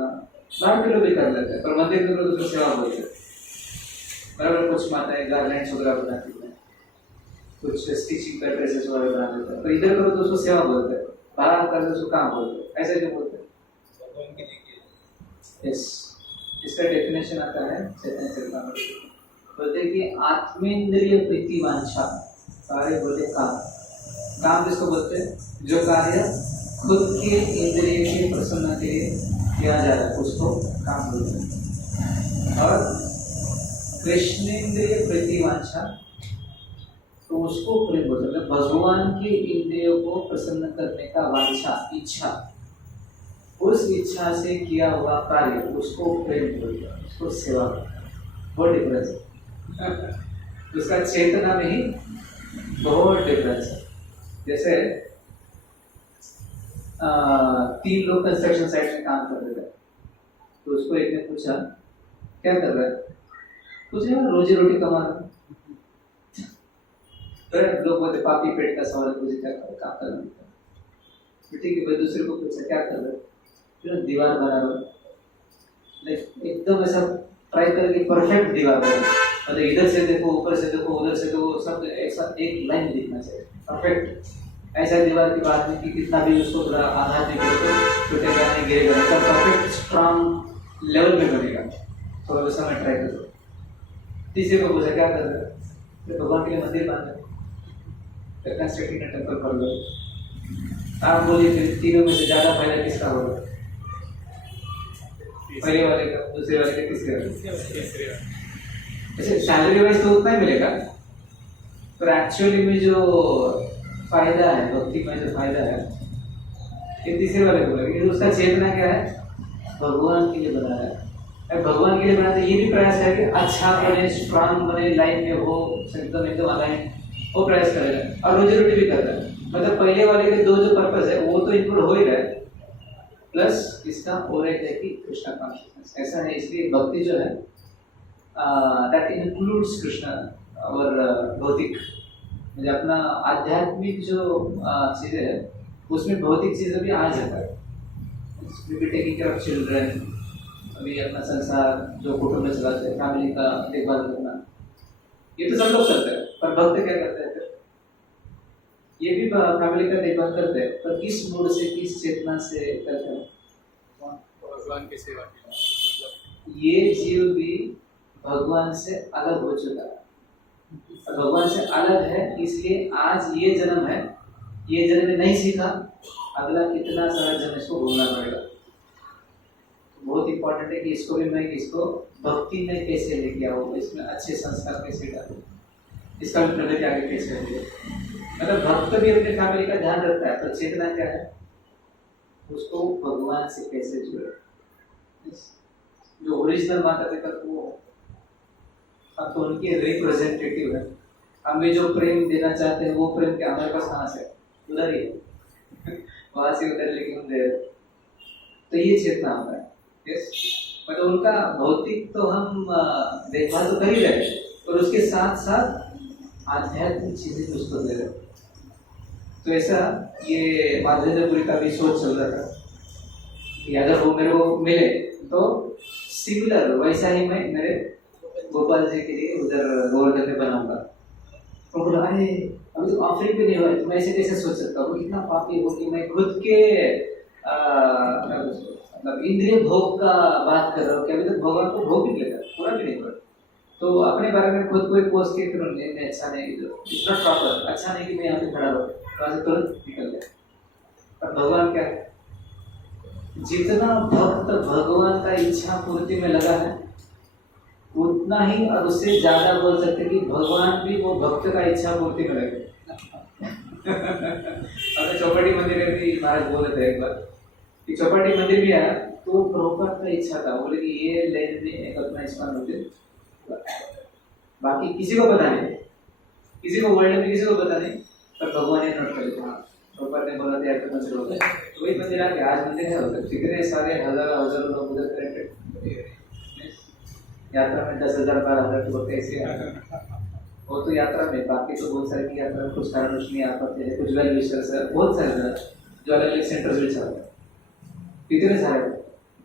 बाहर के लोग भी कर लेते हैं, पर मंदिर में लोग उसको सेवा बोलते हैं। बराबर कुछ माताएं गारमेंट्स वगैरह बनाती हैं, कुछ स्टिचिंग का ड्रेसेस वगैरह बना देते हैं, पर इधर करो तो उसको सेवा बोलते हैं, बाहर कर दो उसको काम बोलते हैं, ऐसा क्यों बोलते हैं? यस, इसका डेफिनेशन आता है चैतन्य चरितामृत। बोलते हैं कि आत्मेंद्रिय प्रीति वांछा, कार्य बोलते काम किसको बोलते हैं? जो कार्य खुद के इंद्रिय के प्रसन्न के लिए किया जा रहा है उसको काम बोलते हैं। और कृष्णेंद्रिय प्रीति वांछा, तो उसको प्रेम बोलते हैं। भगवान के इंद्रियों को प्रसन्न करने का वांछा, इच्छा, उस इच्छा से किया हुआ कार्य उसको प्रेम बोलते हैं, उसको सेवा। बहुत डिफरेंस है, उसका चेतना में ही बहुत डिफरेंस है। जैसे 3 लोग कंस्ट्रक्शन साइट में काम कर रहे थे, तो उसको एक ने पूछा क्या कर रहा है? कुछ नहीं, रोजी रोटी कमा रहा है। लोग बोलते पापी पेट का सवाल, मुझे क्या काम करना है? ठीक है भाई, दूसरे को पूछा क्या कर रहे? जो दीवार बना रहा है, एकदम ऐसा ट्राई करके परफेक्ट दीवार बना, मतलब इधर से देखो, ऊपर से देखो, उधर से देखो, सब ऐसा एक लाइन दिखना चाहिए परफेक्ट। ऐसा दीवार की बात नहीं कि कितना भी उसको थोड़ा आघात नहीं करो, टूटे क्या नहीं गिरेगा, सब परफेक्ट स्ट्रॉन्ग लेवल में बनेगा। थोड़ा वैसा मैं ट्राई करो। तीसरे को पूछा क्या कर रहे हो? तो भगवान के लिए मंदिर बांध रहे, constructing a temple for God. आप बोलिए फिर तीनों में से ज्यादा फायदा किसका होगा? पहले वाले का, दूसरे वाले का, तीसरे वाले का। ऐसे सैलरी वाइज तो उतना ही मिलेगा, पर एक्चुअली में जो फायदा है, भक्ति में जो फायदा है, ये तीसरे वाले को लगेगा। उसका चेतना क्या है? भगवान के लिए बनाया है। भगवान के लिए बनाया, तो ये भी प्रयास है कि अच्छा बने, स्ट्रांग बने, लाइन में हो, एकदम एकदम अलाइन, वो प्रयास करेगा। और रोजी रोटी भी कर रहा है, मतलब पहले वाले के 2 जो पर्पस है वो तो इंक्लूड हो ही रहा है, प्लस इसका और एक है कि कृष्णा कॉन्शियसनेस ऐसा है। इसलिए भक्ति जो है दैट इंक्लूड्स कृष्णा और भौतिक, मुझे अपना आध्यात्मिक जो चीज़ें है उसमें भौतिक चीज़ें भी आ जाता है। टेकिंग केयर ऑफ चिल्ड्रन, अभी अपना संसार जो कुटुंब में चलाते हैं, फैमिली का देखभाल करना, ये तो सब लोग करते हैं। पर भक्त क्या करते हैं? फिर ये भी फैमिली का देखभाल करते हैं, पर किस मूड से, किस चेतना से करते हैं? भगवान की सेवा के लिए। ये जीव भी भगवान से अलग हो चुका है, भगवान से अलग है, इसलिए आज ये जन्म है, ये जन्म में नहीं सीखा, अगला कितना सारा जन्म इसको भोगना पड़ेगा। बहुत इंपॉर्टेंट है कि इसको भी मैं इसको भक्ति में कैसे लेके आऊँ, इसमें अच्छे संस्कार कैसे डालूं, इसका भी प्रगति आगे कैसे होगी। मतलब भक्त भी अपने फैमिली का ध्यान रखता है, पर चेतना क्या है? उसको भगवान से कैसे जुड़े। जो ओरिजिनल माता पिता को हम तो उनके रिप्रेजेंटेटिव है, हमें जो प्रेम देना चाहते हैं वो प्रेम क्या हमारे पास कहाँ से? उधर ही वहां से उधर लेके हम दे। तो ये चेतना होता है। यस, मतलब उनका भौतिक तो हम देखभाल तो कर ही रहे, और उसके साथ साथ आध्यात्मिक चीजें उसको दे रहे। तो ऐसा ये माधवेंद्रपुरी का भी सोच चल रहा था कि अगर वो मेरे को मिले तो सिमिलर वैसा ही मैं मेरे गोपाल जी के लिए उधर गोवर्धन में बनाऊंगा। तो बोला अरे अभी तो ऑफरिंग भी नहीं हुआ, तो मैं ऐसे कैसे सोच सकता हूँ? इतना पापी हो कि मैं खुद के मतलब इंद्रिय भोग का बात कर रहा हूँ कि अभी तक भगवान को भोग भी लेता, पूरा भी नहीं हुआ। तो अपने बारे में खुद को एक पोस्ट किया कि मैं अच्छा नहीं, इतना प्रॉपर अच्छा नहीं कि मैं यहाँ पे खड़ा रहूँ, वहाँ से तुरंत निकल गया। पर भगवान क्या है? जितना भक्त भगवान का इच्छा पूर्ति में लगा है उतना ही, और उससे ज्यादा बोल सकते कि भगवान भी वो भक्त का इच्छा पूर्ति में लगे। अगर चौपाटी मंदिर में भी महाराज बोल रहे थे एक बार कि चौपाटी मंदिर भी आया तो प्रॉपर का इच्छा था, बोले कि ये लेन में एक अपना स्मरण होते, बाकी किसी को पता नहीं, किसी को वर्ल्ड में किसी को पता नहीं, पर भगवान ने नोट कर लिया। प्रॉपर ने बोला था ऐसा मंदिर होता है, तो वही मंदिर आके आज मंदिर है उधर, कितने सारे हजारों लोग उधर कनेक्टेड, यात्रा में 10,000 12,000 लोग कैसे वो तो यात्रा में, बाकी तो बहुत सारे की यात्रा में कुछ कारण नहीं आ पाते हैं, कुछ वेल विशर्स है, बहुत सारे जो अलग अलग सेंटर्स में चलते हैं, कितने सारे,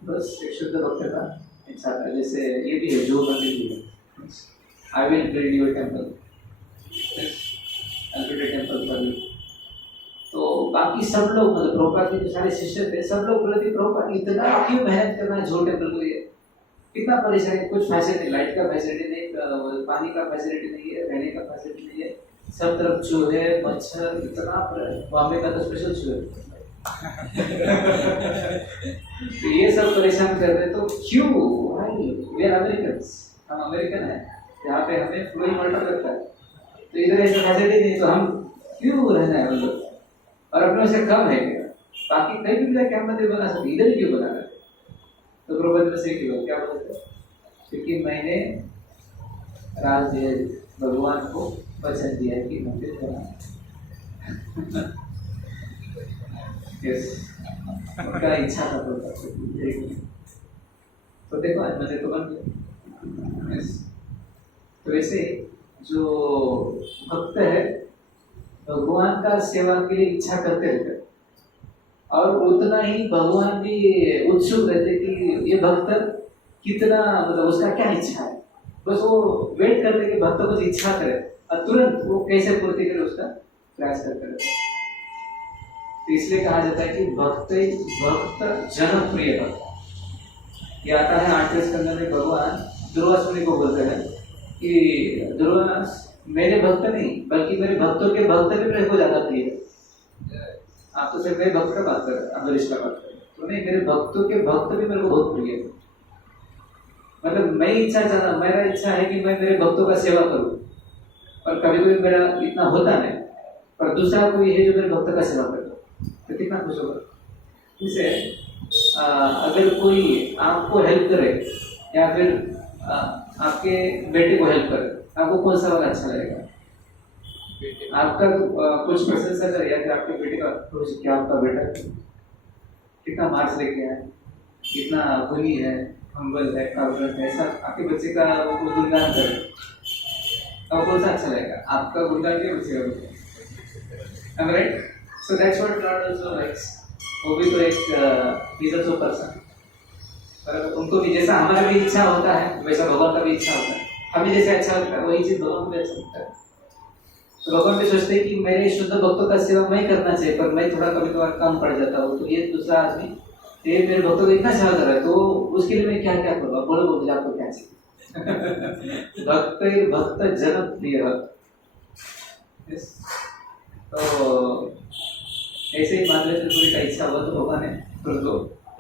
बस एक शुद्ध भक्त का इच्छा था। जैसे ये भी है जो मंदिर भी है, I will build you temple, I build temple for you. तो बाकी सब लोग मतलब प्रभुपाद के जो सारे शिष्य थे सब लोग बोले थे प्रभुपाद इतना क्यों मेहनत करना है झूठ टेम्पल के लिए, कितना परेशान है, कुछ फैसिलिटी, लाइट का फैसिलिटी नहीं, पानी का फैसिलिटी नहीं है, रहने का फैसिलिटी नहीं है, सब तरफ चूहे मच्छर, इतना बॉम्बे का तो स्पेशल चूहे तो ये सब परेशान कर रहे, तो क्यों भाई, वी आर अमेरिकन्स, हम अमेरिकन हैं, यहाँ पे हमें फ्लोइंग वाटर लगता है, तो इधर ऐसा फैसिलिटी नहीं, तो हम क्यों रहना है मतलब, और अपने से कम है क्या, बाकी कहीं भी क्या मंदिर बना सकते, इधर ही क्यों बना रहे? तो प्रबंध से क्यों क्या बोलते, क्योंकि मैंने राज भगवान को वचन दिया है कि मंदिर बनाना यस, उनका इच्छा था तो देखो आज मंदिर तो बन गया। यस, तो वैसे जो भक्त है भगवान का सेवा के लिए इच्छा करते रहते, और उतना ही भगवान भी उत्सुक रहते कि ये भक्त कितना मतलब उसका क्या इच्छा है, बस वो वेट करते कि भक्त कुछ इच्छा करे और तुरंत वो कैसे पूर्ति करे उसका प्रयास करते रहते। तो इसलिए कहा जाता है कि भक्त जनप्रिय भक्त। ये आता है 8वें स्कंद में, भगवान दुर्वास मुनि को बोलते हैं कि दुर्वास मेरे भक्त नहीं बल्कि मेरे भक्तों के भक्त भी मेरे को ज्यादा प्रिय है। आप तो सिर्फ मेरे भक्त का बात कर रहे हैं, अम्बरीश का बात कर रहे हैं, तो नहीं, मेरे भक्तों के भक्त भी मेरे को बहुत प्रिय है। मतलब मैं इच्छा चाहता, मेरा इच्छा है कि मैं मेरे भक्तों का सेवा करूं, और कभी कभी मेरा इतना होता नहीं, पर दूसरा कोई है जो मेरे भक्त का सेवा करे तो कितना खुश होगा। जैसे अगर कोई आपको हेल्प करे या फिर आपके बेटे को हेल्प करे, आपको कौन सा वाला अच्छा लगेगा? आपका कुछ प्रशंसा करे या फिर आपके बेटे का कुछ, क्या आपका बेटा कितना मार्क्स लेके आया, कितना गुणी है, हम्बल है, काबिल है, ऐसा आपके बच्चे का वो गुणगान करे, आपको कौन सा अच्छा लगेगा? आपका गुणगान के बच्चे का गुणगान, right? So that's what God also likes. वो भी तो एक he's also person. पर उनको भी जैसा हमारा भी इच्छा होता है वैसा भगवान का भी इच्छा होता है, हमें जैसे अच्छा लगता है वही चीज भगवान को भी अच्छा लगता है। तो भगवान भी सोचते हैं कि मेरे शुद्ध भक्तों का सेवा मैं करना चाहिए, पर मैं थोड़ा कभी कभार कम पड़ जाता हूँ, तो ये दूसरा आदमी ये मेरे भक्तों को इतना सेवा कर रहा है, तो उसके लिए मैं क्या क्या करूँगा, बोलो बोलो आपको क्या चाहिए। भक्त जनप्रिय। तो ऐसे ही मान लेते थोड़ी सा इच्छा हुआ तो भगवान ने तुरंत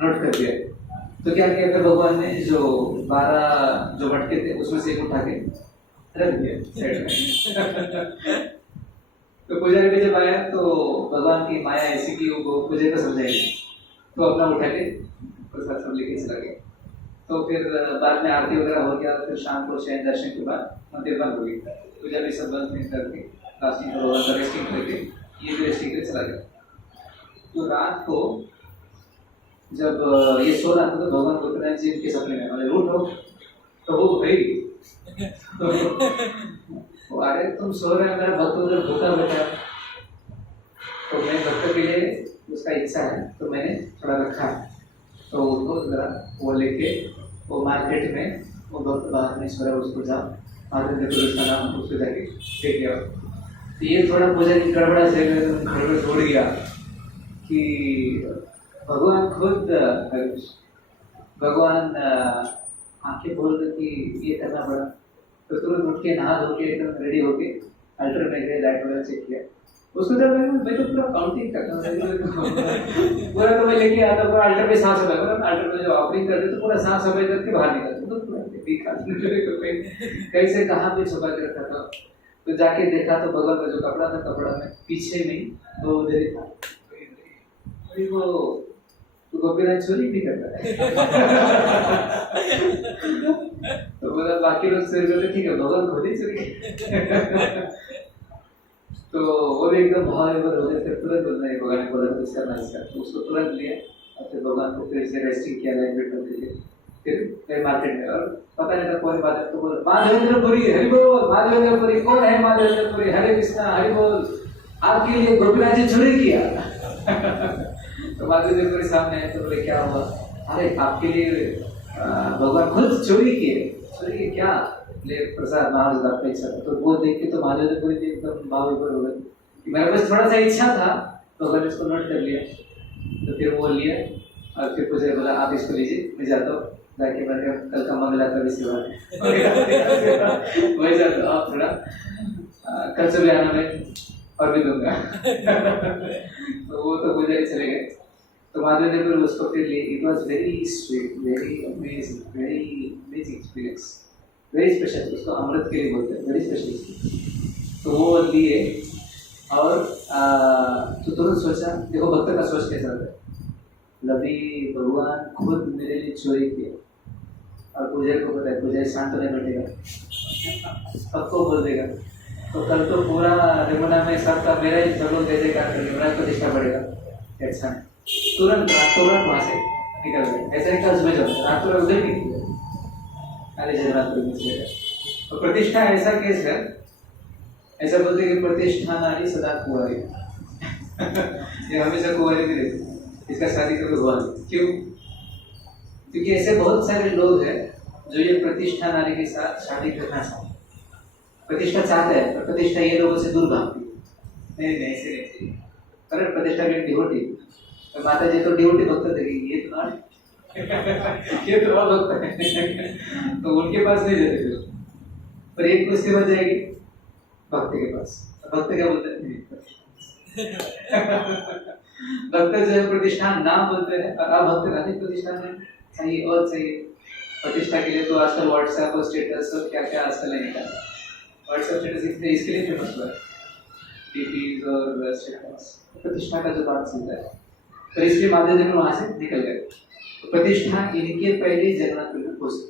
नोट कर दिया। तो क्या किया फिर भगवान ने, जो 12 जो मटके थे उसमें से एक उठा के रख दिया साइड में। तो पुजारी भी जब आया तो भगवान की माया ऐसी कि वो पुजारी को समझाई, तो अपना उठा के प्रसाद सब लेके चला गया। तो फिर बाद में आरती वगैरह हो गया, फिर शाम को शयन दर्शन के बाद मंदिर बंद हो गई, पुजारी सब बंद करके रेस्टिंग करके ये भी रेस्टिंग करके चला गया। तो रात को जब ये सो रहा था तो भगवान गोपीनाथ जी के सपने में बोले उठो, तो वो गई तो अरे तुम सो रहे हो, मेरा भक्त उधर भूखा बैठा, तो मैं भक्त के लिए उसका इच्छा है तो मैंने थोड़ा रखा है, तो उसको जरा वो लेके वो मार्केट में वो भक्त बाहर में सो रहा है, उसको जाओ मार्केट में उसका नाम उसको जाके देख आओ। तो ये थोड़ा पूजा की गड़बड़ा से गड़बड़ छोड़ गया कि भगवान खुद भगवान आंखें बोल रहे कि ये करना पड़ा, तो तुरंत उठ के नहा धो के एकदम रेडी होके अल्टर में गए, लाइट वगैरह चेक किया। उसको जब मैं तो पूरा काउंटिंग करता हूँ पूरा, तो मैं लेके आता पूरा अल्टर पे साफ सफाई, अल्टर में जो ऑफरिंग करते तो पूरा साफ सफाई करके बाहर निकलते, तो पूरा कैसे कहाँ पे छुपा के रखा था। तो जाके देखा तो बगल में जो कपड़ा था, कपड़ा में पीछे में तो उधर था, वो तो गोपीनाथ चोरी नहीं करता है तो बोला बाकी लोग चोरी करते, ठीक है भगवान खुद ही चोरी तो वो भी एकदम भाव हो गए, फिर तुरंत बोलना है भगवान ने बोला तो इसका ना इसका, तो उसको तुरंत लिया और फिर भगवान को फिर से रेस्टिंग किया, लाइट बेट करके लिए फिर मार्केट में, और पता नहीं था कौन बात है, तो बोला माधवेंद्रपुरी हरि बोल, माधवेंद्रपुरी कौन है, माधवेंद्रपुरी हरे कृष्णा हरि बोल, आपके लिए गोपीनाथ जी चोरी किया तो माधवेंद्रपुरी सामने है, तो बोले क्या हुआ, अरे आपके लिए भगवान खुद चोरी किए क्या, ले प्रसाद महाराज आपका इच्छा था, तो वो देख के तो महाराज पूरी एकदम भाव ऊपर हो गए कि मेरे पास थोड़ा सा इच्छा था, तो मैंने इसको नोट कर लिया। तो फिर वो लिया और फिर पुजारी बोला आप इसको लीजिए, मैं जाता हूँ, जाके मैंने कल का मंगला का भी सेवा वही जाता हूँ, आप थोड़ा कल से भी आना मैं और भी दूंगा। तो वो तो पुजारी चले गए। तो माधव ने फिर उसको फिर लिए। It was very sweet, very amazing, very amazing experience, very special. उसको अमृत के लिए बोलते हैं, वेरी स्पेशल। तो वो लिए और तो तुरंत सोचा, देखो भक्त का सोच कैसा होता है, लभी भगवान खुद मेरे लिए चोरी किया और पुजारी को पता है, पुजारी शांत नहीं बैठेगा, सबको बोल देगा, तो कल तो पूरा रेमुना में सबका मेरा ही सब लोग जैसे काम करेंगे, मेरा प्रतिष्ठा बढ़ेगा। अच्छा नहीं, तुरंत रातों रात वहाँ से निकल गए। ऐसा नहीं कल सुबह जाओ, रातों रात उधर निकल गए, अरे जगन्नाथ तो प्रतिष्ठा ऐसा केस है, ऐसा बोलते कि प्रतिष्ठा नारी सदा कुंवारी। ये हमेशा कुंवारी में रहती, इसका शादी कभी हुआ नहीं। क्यों? क्योंकि ऐसे बहुत सारे लोग हैं जो ये प्रतिष्ठा नारी के साथ शादी करना चाहते हैं, प्रतिष्ठा चाहते हैं, पर प्रतिष्ठा ये लोगों से दूर भागती है। नहीं नहीं, ऐसे नहीं। अरे प्रतिष्ठा की डिवोटी, तो माता जी तो डिवोटी भक्त देगी, ये तो ना ये तो और भक्त है, तो उनके पास नहीं जाते फिर। पर एक को सेवा जाएगी भक्त के पास, भक्त क्या बोलते हैं भक्त जो है प्रतिष्ठान नाम बोलते हैं, और अभक्त राधिक प्रतिष्ठान में चाहिए और चाहिए। प्रतिष्ठा के लिए तो आजकल व्हाट्सएप और स्टेटस और क्या क्या आजकल नहीं निकाला। व्हाट्सएप स्टेटस इसके लिए फेमस हुआ है, डीपीज और स्टेटस, प्रतिष्ठा का जो बात चलता है। तो इसलिए माधव जी वहां से निकल गए। तो प्रतिष्ठा इनके पहले जगन्नाथपुरी में पहुंचे।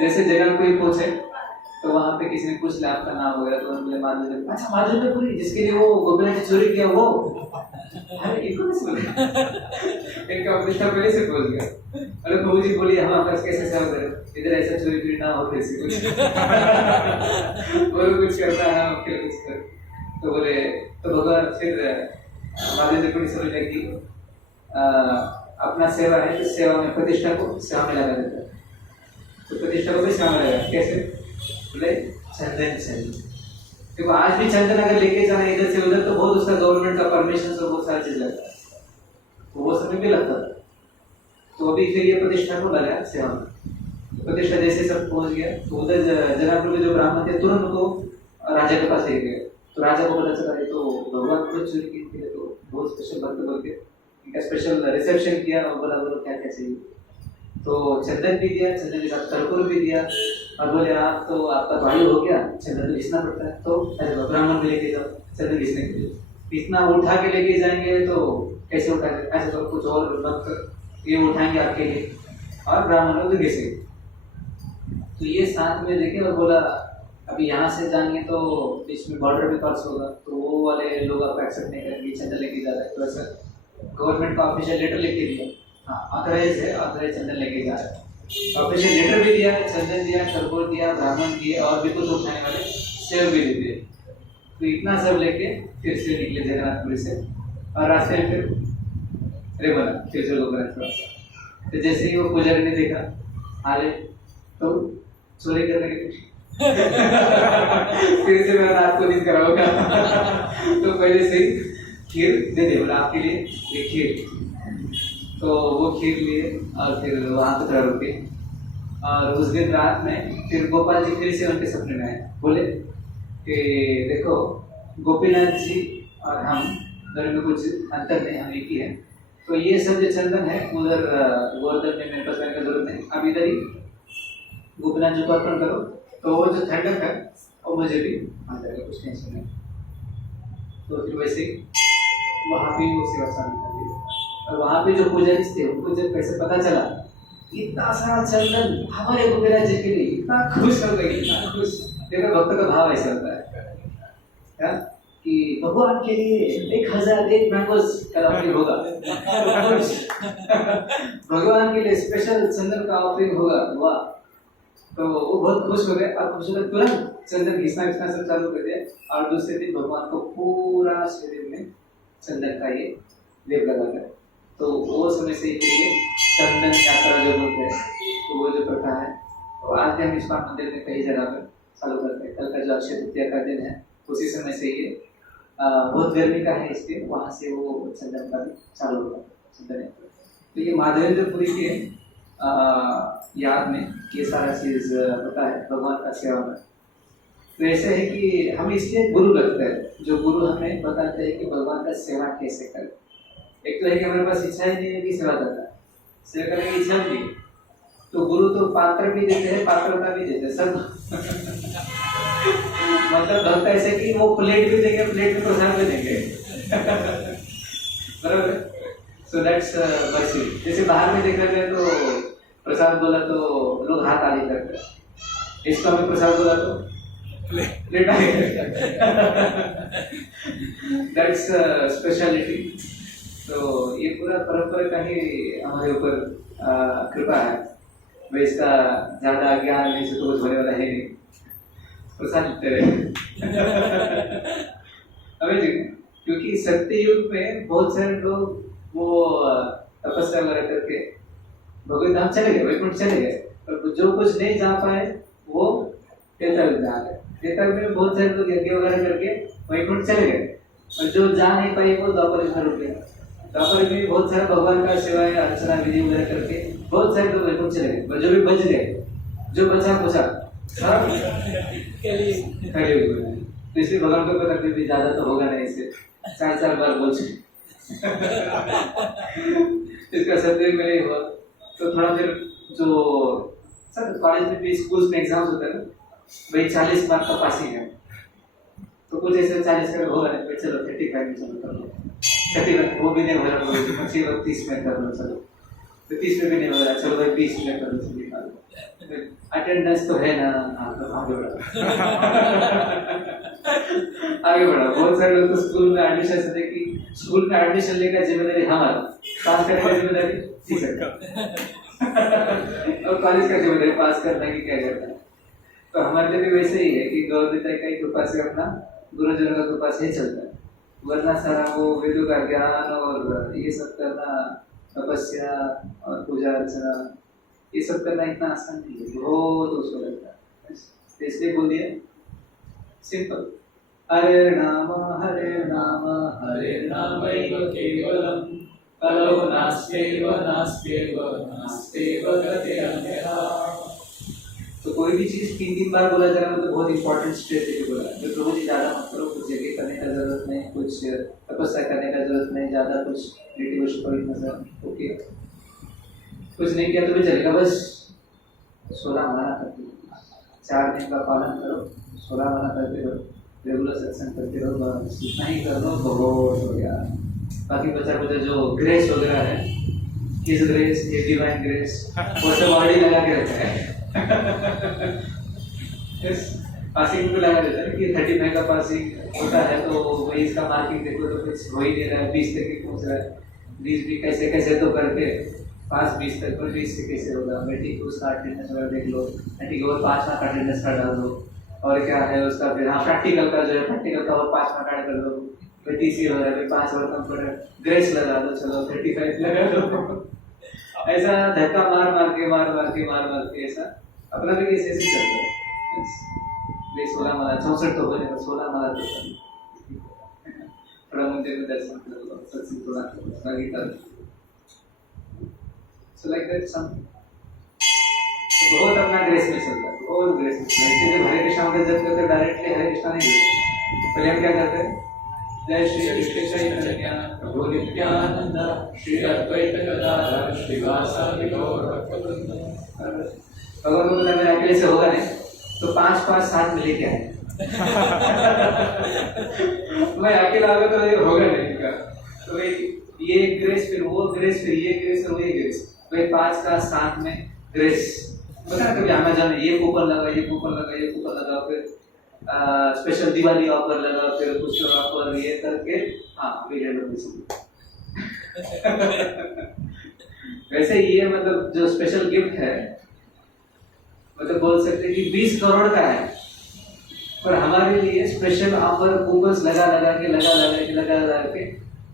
जैसे जगन्नाथपुरी पहुंचे तो वहां पे किसी ने पूछ लिया आपका नाम वगैरह, तो उन्होंने माधव जी, अच्छा माधवपुरी जिसके लिए वो गोपीनाथ ने चोरी किया वो, अरे इनको नहीं सुना, इनका प्रतिष्ठा पहले से पहुंच गया। अरे प्रभु जी बोलिए हम आपका कैसे सेवा करें, इधर ऐसा चोरी फिर ना हो, कैसे कुछ वो कुछ करता है फिर कुछ कर। तो बोले, तो भगवान फिर माधव जी को समझ लगी अपना सेवा है, तो सेवा में प्रतिष्ठा को सेवा में लगा देता है। तो प्रतिष्ठा को भी सेवा में लगा, कैसे बोले चंदन चंदन। देखो आज भी चंदन अगर लेके जाना इधर से उधर तो बहुत उसका गवर्नमेंट का परमिशन और बहुत सारी चीज लगता है, तो वो समय भी लगता था। तो अभी फिर ये प्रतिष्ठा को लगाया सेवा में। प्रतिष्ठा जैसे सब पहुंच गया तो उधर जगन्नाथपुर में जो ब्राह्मण थे तुरंत उनको राजा के पास ले गए। तो राजा को पता चला तो भगवान खुद चोरी की थी, तो बहुत स्पेशल भक्त बोल के इनका स्पेशल रिसेप्शन किया और बोला बोलो क्या क्या चाहिए। तो चंदन भी दिया, चंदन के साथ कर्पूर भी दिया और बोले आप तो आपका भाई हो गया, चंदन तो घिसना पड़ता है, तो ब्राह्मण को लेके जाओ चंदन घिसने के लिए। इतना उठा के लेके जाएंगे तो कैसे उठाएंगे, ऐसे तो कुछ और भक्त ये उठाएंगे आपके लिए और ब्राह्मण लोग घिसेंगे। तो ये साथ में लेके और बोला अभी यहाँ से जाएंगे तो इसमें बॉर्डर भी क्रॉस होगा, तो वो वाले लोग आपको एक्सेप्ट नहीं करेंगे, चंदन लेके जा रहा है। तो ऐसा गवर्नमेंट का ऑफिशियल लेटर लेके दिया, हाँ ऑथराइज है, ऑथराइज चंदन लेके जा रहा है। ऑफिशियल लेटर भी दिया, चंदन दिया, कर्पूर दिया, ब्राह्मण दिए और भी कुछ उठाने वाले सेव भी दे दिए। तो इतना सब लेके फिर से निकले जगन्नाथपुरी से और रास्ते में फिर रेवना फिर से लोग तो जैसे ही वो पुजारी ने देखा आले तो चोरी करने के फिर से मैं रात को नींद कराऊंगा। तो पहले से ही खीर दे दे बोला आपके लिए ये खीर। तो वो खीर लिए और फिर वहाँ पे थोड़ा रुके और उस दिन रात में फिर गोपाल जी फिर से उनके सपने में आए। बोले कि देखो गोपीनाथ जी और हम दोनों में कुछ अंतर नहीं, हम एक ही है। तो ये सब जो चंदन है उधर गोवर्धन में मेरे पास करने की जरूरत नहीं, अब इधर ही गोपीनाथ जी को अर्पण करो, तो वो जो ठंडक है वो मुझे भी आ जाएगा, कुछ टेंशन नहीं। तो फिर वैसे वहाँ भी वो सेवा चालू कर दी और वहाँ पे जो पुजारी थे उनको जब कैसे पता चला इतना सारा चंदन हमारे गोपीनाथ जी के लिए, इतना खुश हो गए, इतना खुश। देखो भक्त का भाव ऐसा होता है कि भगवान के लिए 1001 मैंगोस का ऑफरिंग होगा, भगवान के लिए स्पेशल चंदन का ऑफरिंग होगा, वाह। तो वो बहुत खुश हो गए और खुश होकर तुरंत चंदन घिसना सब चालू कर दिया और दूसरे दिन भगवान को पूरा शरीर में चंदन का ये लेप लगा कर। तो वो समय से ये चंदन यात्रा जो बोलते हैं, तो वो जो प्रथा है तो आज भी हम इस्कॉन मंदिर में कई जगह पर चालू करते हैं। कल का जो अक्षय तृतीया का दिन है उसी समय से ये बहुत गर्मी का है, इसलिए वहाँ से वो चंदन का भी चालू होगा, चंदन यात्रा। तो ये माधवेंद्रपुरी के याद में ये सारा चीज होता है भगवान का सेवा में। तो ऐसे है कि हम इसलिए गुरु रखते हैं, जो गुरु हमें बताते हैं कि भगवान का सेवा कैसे करें। एक तो है कि हमारे पास इच्छा ही नहीं है कि सेवा करना, सेवा करने की इच्छा नहीं, तो गुरु तो पात्र भी देते हैं, पात्रता भी देते हैं सब। मतलब होता ऐसे कि वो प्लेट भी देंगे, प्लेट में प्रसाद भी देंगे। बराबर। So that's mercy. जैसे बाहर में देखा जाए तो प्रसाद बोला तो लोग हाथ आगे करते हैं, इसको हमें प्रसाद बोला तो प्लेट आगे करते हैं। That's speciality. तो ये पूरा परंपरा का ही हमारे ऊपर कृपा है। वे इसका ज्यादा ज्ञान नहीं से तो कुछ होने वाला है नहीं, प्रसाद लेते रहे। क्योंकि सत्य युग में बहुत सारे लोग वो तपस्या वगैरह करके भगवत धाम चले गए, वैकुंठ चले गए, पर जो कुछ नहीं जा पाए वो त्रेता युग में आ गए। त्रेता युग में बहुत सारे लोग यज्ञ वगैरह करके वैकुंठ चले गए, और जो जा नहीं पाए वो द्वापर युग में रुक गए। द्वापर में बहुत सारा भगवान का सेवा अर्चना विधि वगैरह करके बहुत सारे लोग वैकुंठ चले गए, पर जो भी बच गए, जो बचा कुचा सब कलयुग में। तो इसलिए भगवान को पता भी ज्यादा तो होगा नहीं, इसे 4 बार बोल चुके। इसका सत्य में नहीं हुआ तो थोड़ा देर जो सर कॉलेज में भी स्कूल में एग्जाम्स होता है ना, भाई 40 मार्क का पासिंग है, तो कुछ ऐसे 40 का होगा नहीं, चलो 35 में चलो कर लो, 30 वो भी नहीं हो रहा, 30 में कर लो, चलो तो 30 में भी नहीं हो रहा, चलो भाई 20 में कर लो, चलो निकाल लो, अटेंडेंस तो है ना, हाँ तो आगे बढ़ा। आगे बढ़ा। बहुत सारे लोग तो स्कूल में एडमिशन से कि स्कूल में एडमिशन लेकर जिम्मेदारी हमारा, पास करने की जिम्मेदारी टीचर का, और कॉलेज का जिम्मेदारी पास करना की क्या करना है। तो हमारे लिए भी वैसे ही है कि गौरव का कृपा से अपना गुरुजनों का कृपा से ही चलता है, वरना सारा वो वेदों का ज्ञान और ये सब करना, तपस्या और पूजा अर्चना ये सब करना इतना आसान नहीं है, बहुत उसको लगता है। इसलिए बोल दिया सिंपल, हरे नाम हरे नामैव केवलम कलौ नास्त्यैव गतिरन्यः। तो कोई भी चीज 3 बार बोला जा रहा है, मतलब बहुत इंपॉर्टेंट स्ट्रेटेजी बोला है। तो प्रभु जी ज्यादा मत करो, कुछ जगह करने का जरूरत नहीं, कुछ तपस्या करने का जरूरत नहीं, ज्यादा कुछ ओके कुछ नहीं किया तो भी चलेगा, बस 16 मना करते रहो, 4 दिन का पालन करो, 16 मना करते रहो, रेगुलर सत्संग करते रहो, बस इतना ही कर लो तो बहुत हो गया। बाकी बचा जो ग्रेस वगैरह है, हिज ग्रेस, ये डिवाइन ग्रेस, वो सब ऑलरेडी लगा के रखा है। पासिंग में लगा देता है कि 35 का पासिंग होता है, तो वही इसका मार्किंग देखो तो कुछ हो ही नहीं रहा है, 20 तक ही पहुंच रहा है, 20 भी कैसे कैसे तो करके पास 20 तक, पर 20 से कैसे होगा। मैट्रिक को उसका अटेंडेंस वगैरह देख लो, मैट्रिक और 5 मार्क अटेंडेंस का डाल दो, और क्या है उसका फिर हाँ प्रैक्टिकल का जो है प्रैक्टिकल का और 5 मार्क ऐड कर दो, फिर टीसी हो रहा है, 5 और कंप्यूटर ग्रेस लगा दो, चलो 35 लगा दो। ऐसा धक्का मार मार के ऐसा अपना भी कैसे ऐसे चलता है। 16 माला 64 तो होने पर 16 माला तो थोड़ा मंदिर में दर्शन कर लो, सत्संग थोड़ा बाकी कर, सो लाइक दैट सम बहुत अपना ग्रेस में चलता है, बहुत ग्रेस में। जब हरे कृष्णा का जप करते डायरेक्टली हरे कृष्णा नहीं बोलते, पहले हम क्या करते हैं, जय श्री कृष्ण चैतन्य प्रभु नित्यानंद श्री अद्वैत गदाधर श्रीवासादि गौर भक्तवृंद। भगवान को बोला मेरे अकेले से होगा नहीं, तो 5 साथ में लेके आए। मैं अकेला होगा तो ये होगा नहीं का, तो ये ग्रेस फिर वो ग्रेस फिर ये ग्रेस और वो ग्रेस, तो 5 का साथ में ग्रेस। पता ना कभी अमेज़न में ये कूपन लगा, ये कूपन लगा, ये कूपन लगा, फिर स्पेशल दिवाली ऑफर लगा, फिर कुछ ऑफर ये करके हाँ ले लो वैसे ये मतलब जो स्पेशल गिफ्ट है, मतलब बोल सकते कि 20 करोड़ का है, पर हमारे लिए स्पेशल ऑफर कूपन्स लगा के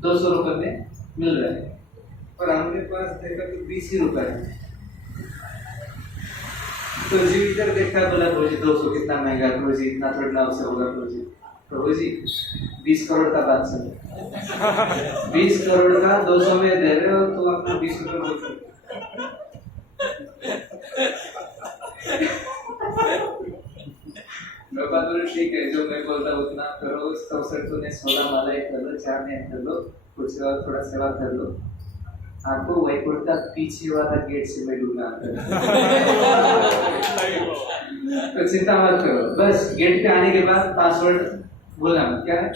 200 रुपए में मिल रहा है, पर हमारे पास देखा तो 20 ही रुपए है। तो जी इधर देखा, बोला प्रभु जी 200 कितना महंगा, प्रभु जी इतना थोड़ा ना उससे होगा। प्रभु जी 20 करोड़ का बात सुनो, 20 करोड़ का 200 में दे रहे हो तो आपको 20 रुपये बोलते। मैं बात बोलूं ठीक है, जो मैं बोलता हूँ उतना करो, उसका अवसर तूने 16 माला कर लो, 4 नियम कर लो, कुछ और थोड़ा सेवा कर लो, आपको वैकुंठ का पीछे वाला गेट से मैं ढूंढना तो चिंता मत करो, बस गेट पे आने के बाद पासवर्ड बोलना मत। क्या है?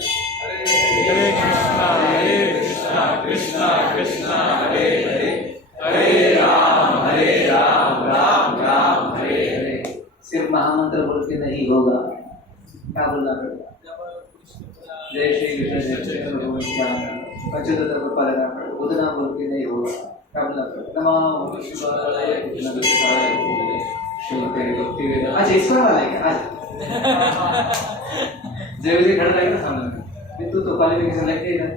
हरे कृष्णा कृष्णा कृष्णा हरे हरे हरे राम राम राम हरे हरे। सिर्फ महामंत्र बोल के नहीं होगा, क्या बोलना पड़ेगा? जय श्री कृष्ण जय श्री कृष्ण अच्युत पालना पड़ेगा, उतना बोल के नहीं होगा, क्या बोलना पड़ेगा? नमः शिवाय कृष्ण कृष्णाय श्रीमते भक्ति वेद। आज ईश्वर वाला है क्या? आज जय विजय खड़ा रहेगा सामने में, तू तो क्वालिफिकेशन लग गई ना,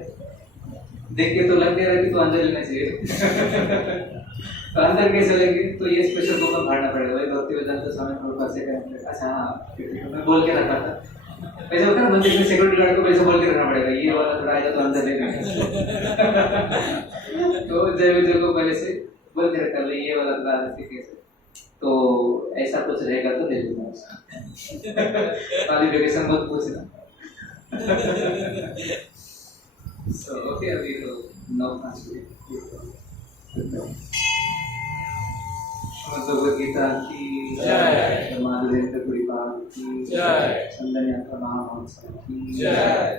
देख के तो लग गया कि तू अंदर लेना चाहिए। तो अंदर कैसे लेंगे? तो ये स्पेशल बुक भरना पड़ेगा भाई, भक्ति वेदांत स्वामी प्रभुपाद से करेंगे। अच्छा हाँ, मैं बोल के रखा था, ऐसा होता है मंदिर में सिक्योरिटी गार्ड को वैसे बोल के रखना पड़ेगा, ये वाला थोड़ा आएगा तो अंदर लेना। तो जय विजय को पहले से बोल के रखा, ये वाला थोड़ा कैसे, तो ऐसा कुछ रहेगा तो ले लेना उसका। क्वालिफिकेशन बहुत पूछना। So okay, अभी तो 9-5 मिनट। भगवद गीता की जय, माधवेंद्र पुरीपाद की जय, चंदन यात्रा महामहोत्सव की जय।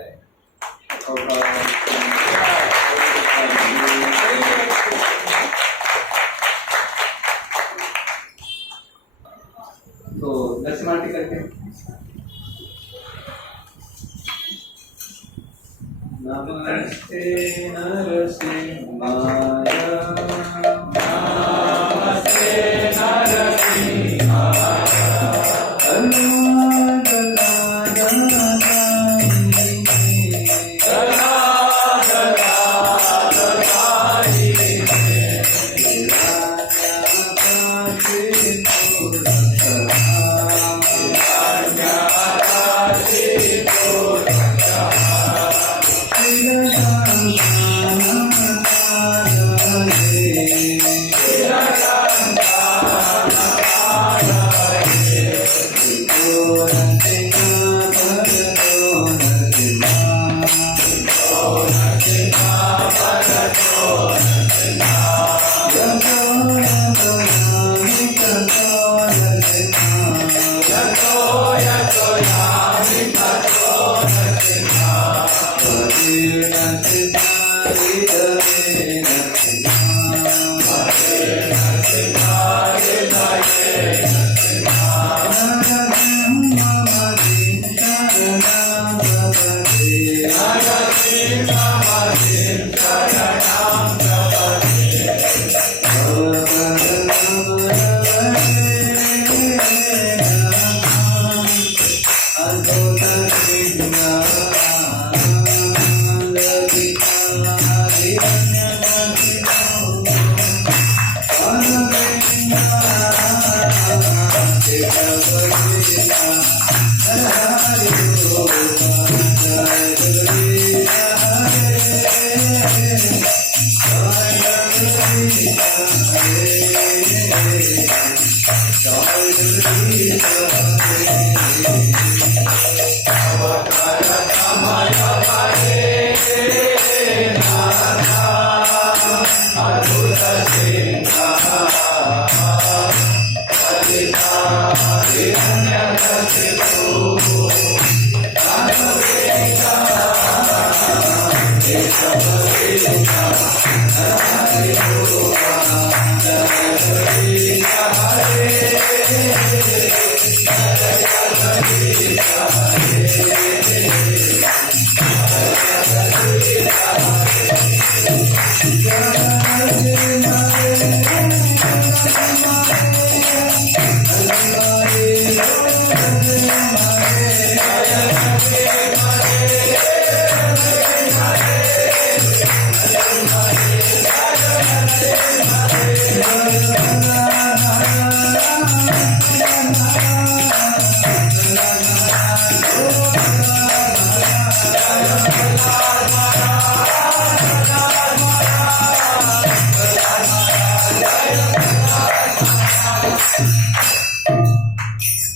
तो नरसिम्हा करके नमस्ते नरसिंहाय, नमस्ते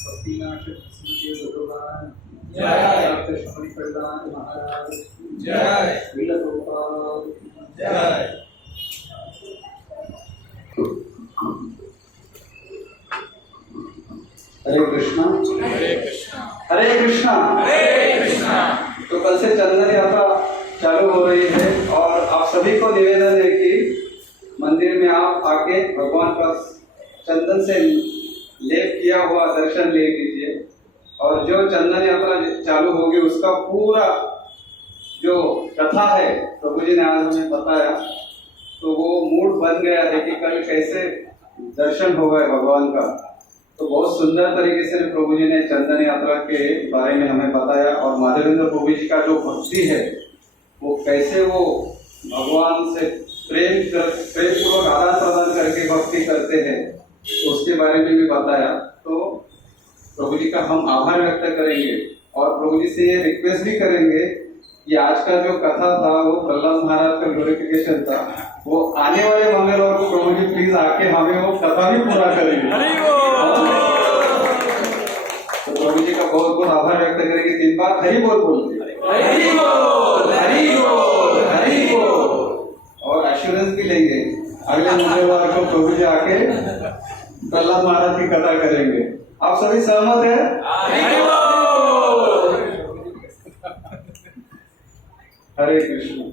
भक्तिनाथ कृष्णदेव भगवान जय। कृष्ण प्रहलाद महाराज जय। लीला गोपाल जय। हरे कृष्णा हरे कृष्णा हरे कृष्णा। हरे कृष्णा। तो कल से चंदन यात्रा चालू हो रही है और आप सभी को निवेदन है कि मंदिर में आप आके भगवान का चंदन से लेप किया हुआ दर्शन ले लीजिए और जो चंदन यात्रा चालू होगी उसका पूरा जो कथा है प्रभु जी ने आज हमें बताया, तो वो मूड बन गया है कि कल कैसे दर्शन होगा भगवान का। तो बहुत सुंदर तरीके से प्रभु जी ने चंदन यात्रा के बारे में हमें बताया और माधवेंद्र प्रभु जी का जो भक्ति है वो कैसे वो भगवान से प्रेम पूर्वक आदान प्रदान करके भक्ति करते हैं उसके बारे में भी बताया। तो प्रभु जी का हम आभार व्यक्त करेंगे और प्रभु जी से ये रिक्वेस्ट भी करेंगे कि आज का जो कथा था वो प्रहलाद महाराज का ग्लोरिफिकेशन था, वो आने वाले मंगलवार को प्रभु जी प्लीज आके हमें वो कथा भी पूरा करेंगे। तो प्रभु जी का बहुत बहुत आभार व्यक्त करेंगे। 3 बार हरि बोल बोलते हरि बोल हरि बोल हरि बोल और एश्योरेंस भी लेंगे अगले मंगलवार को प्रभु जी आके प्रहलाद महाराज की कथा करेंगे। आप सभी सहमत है? हरि बोल। हरे कृष्ण।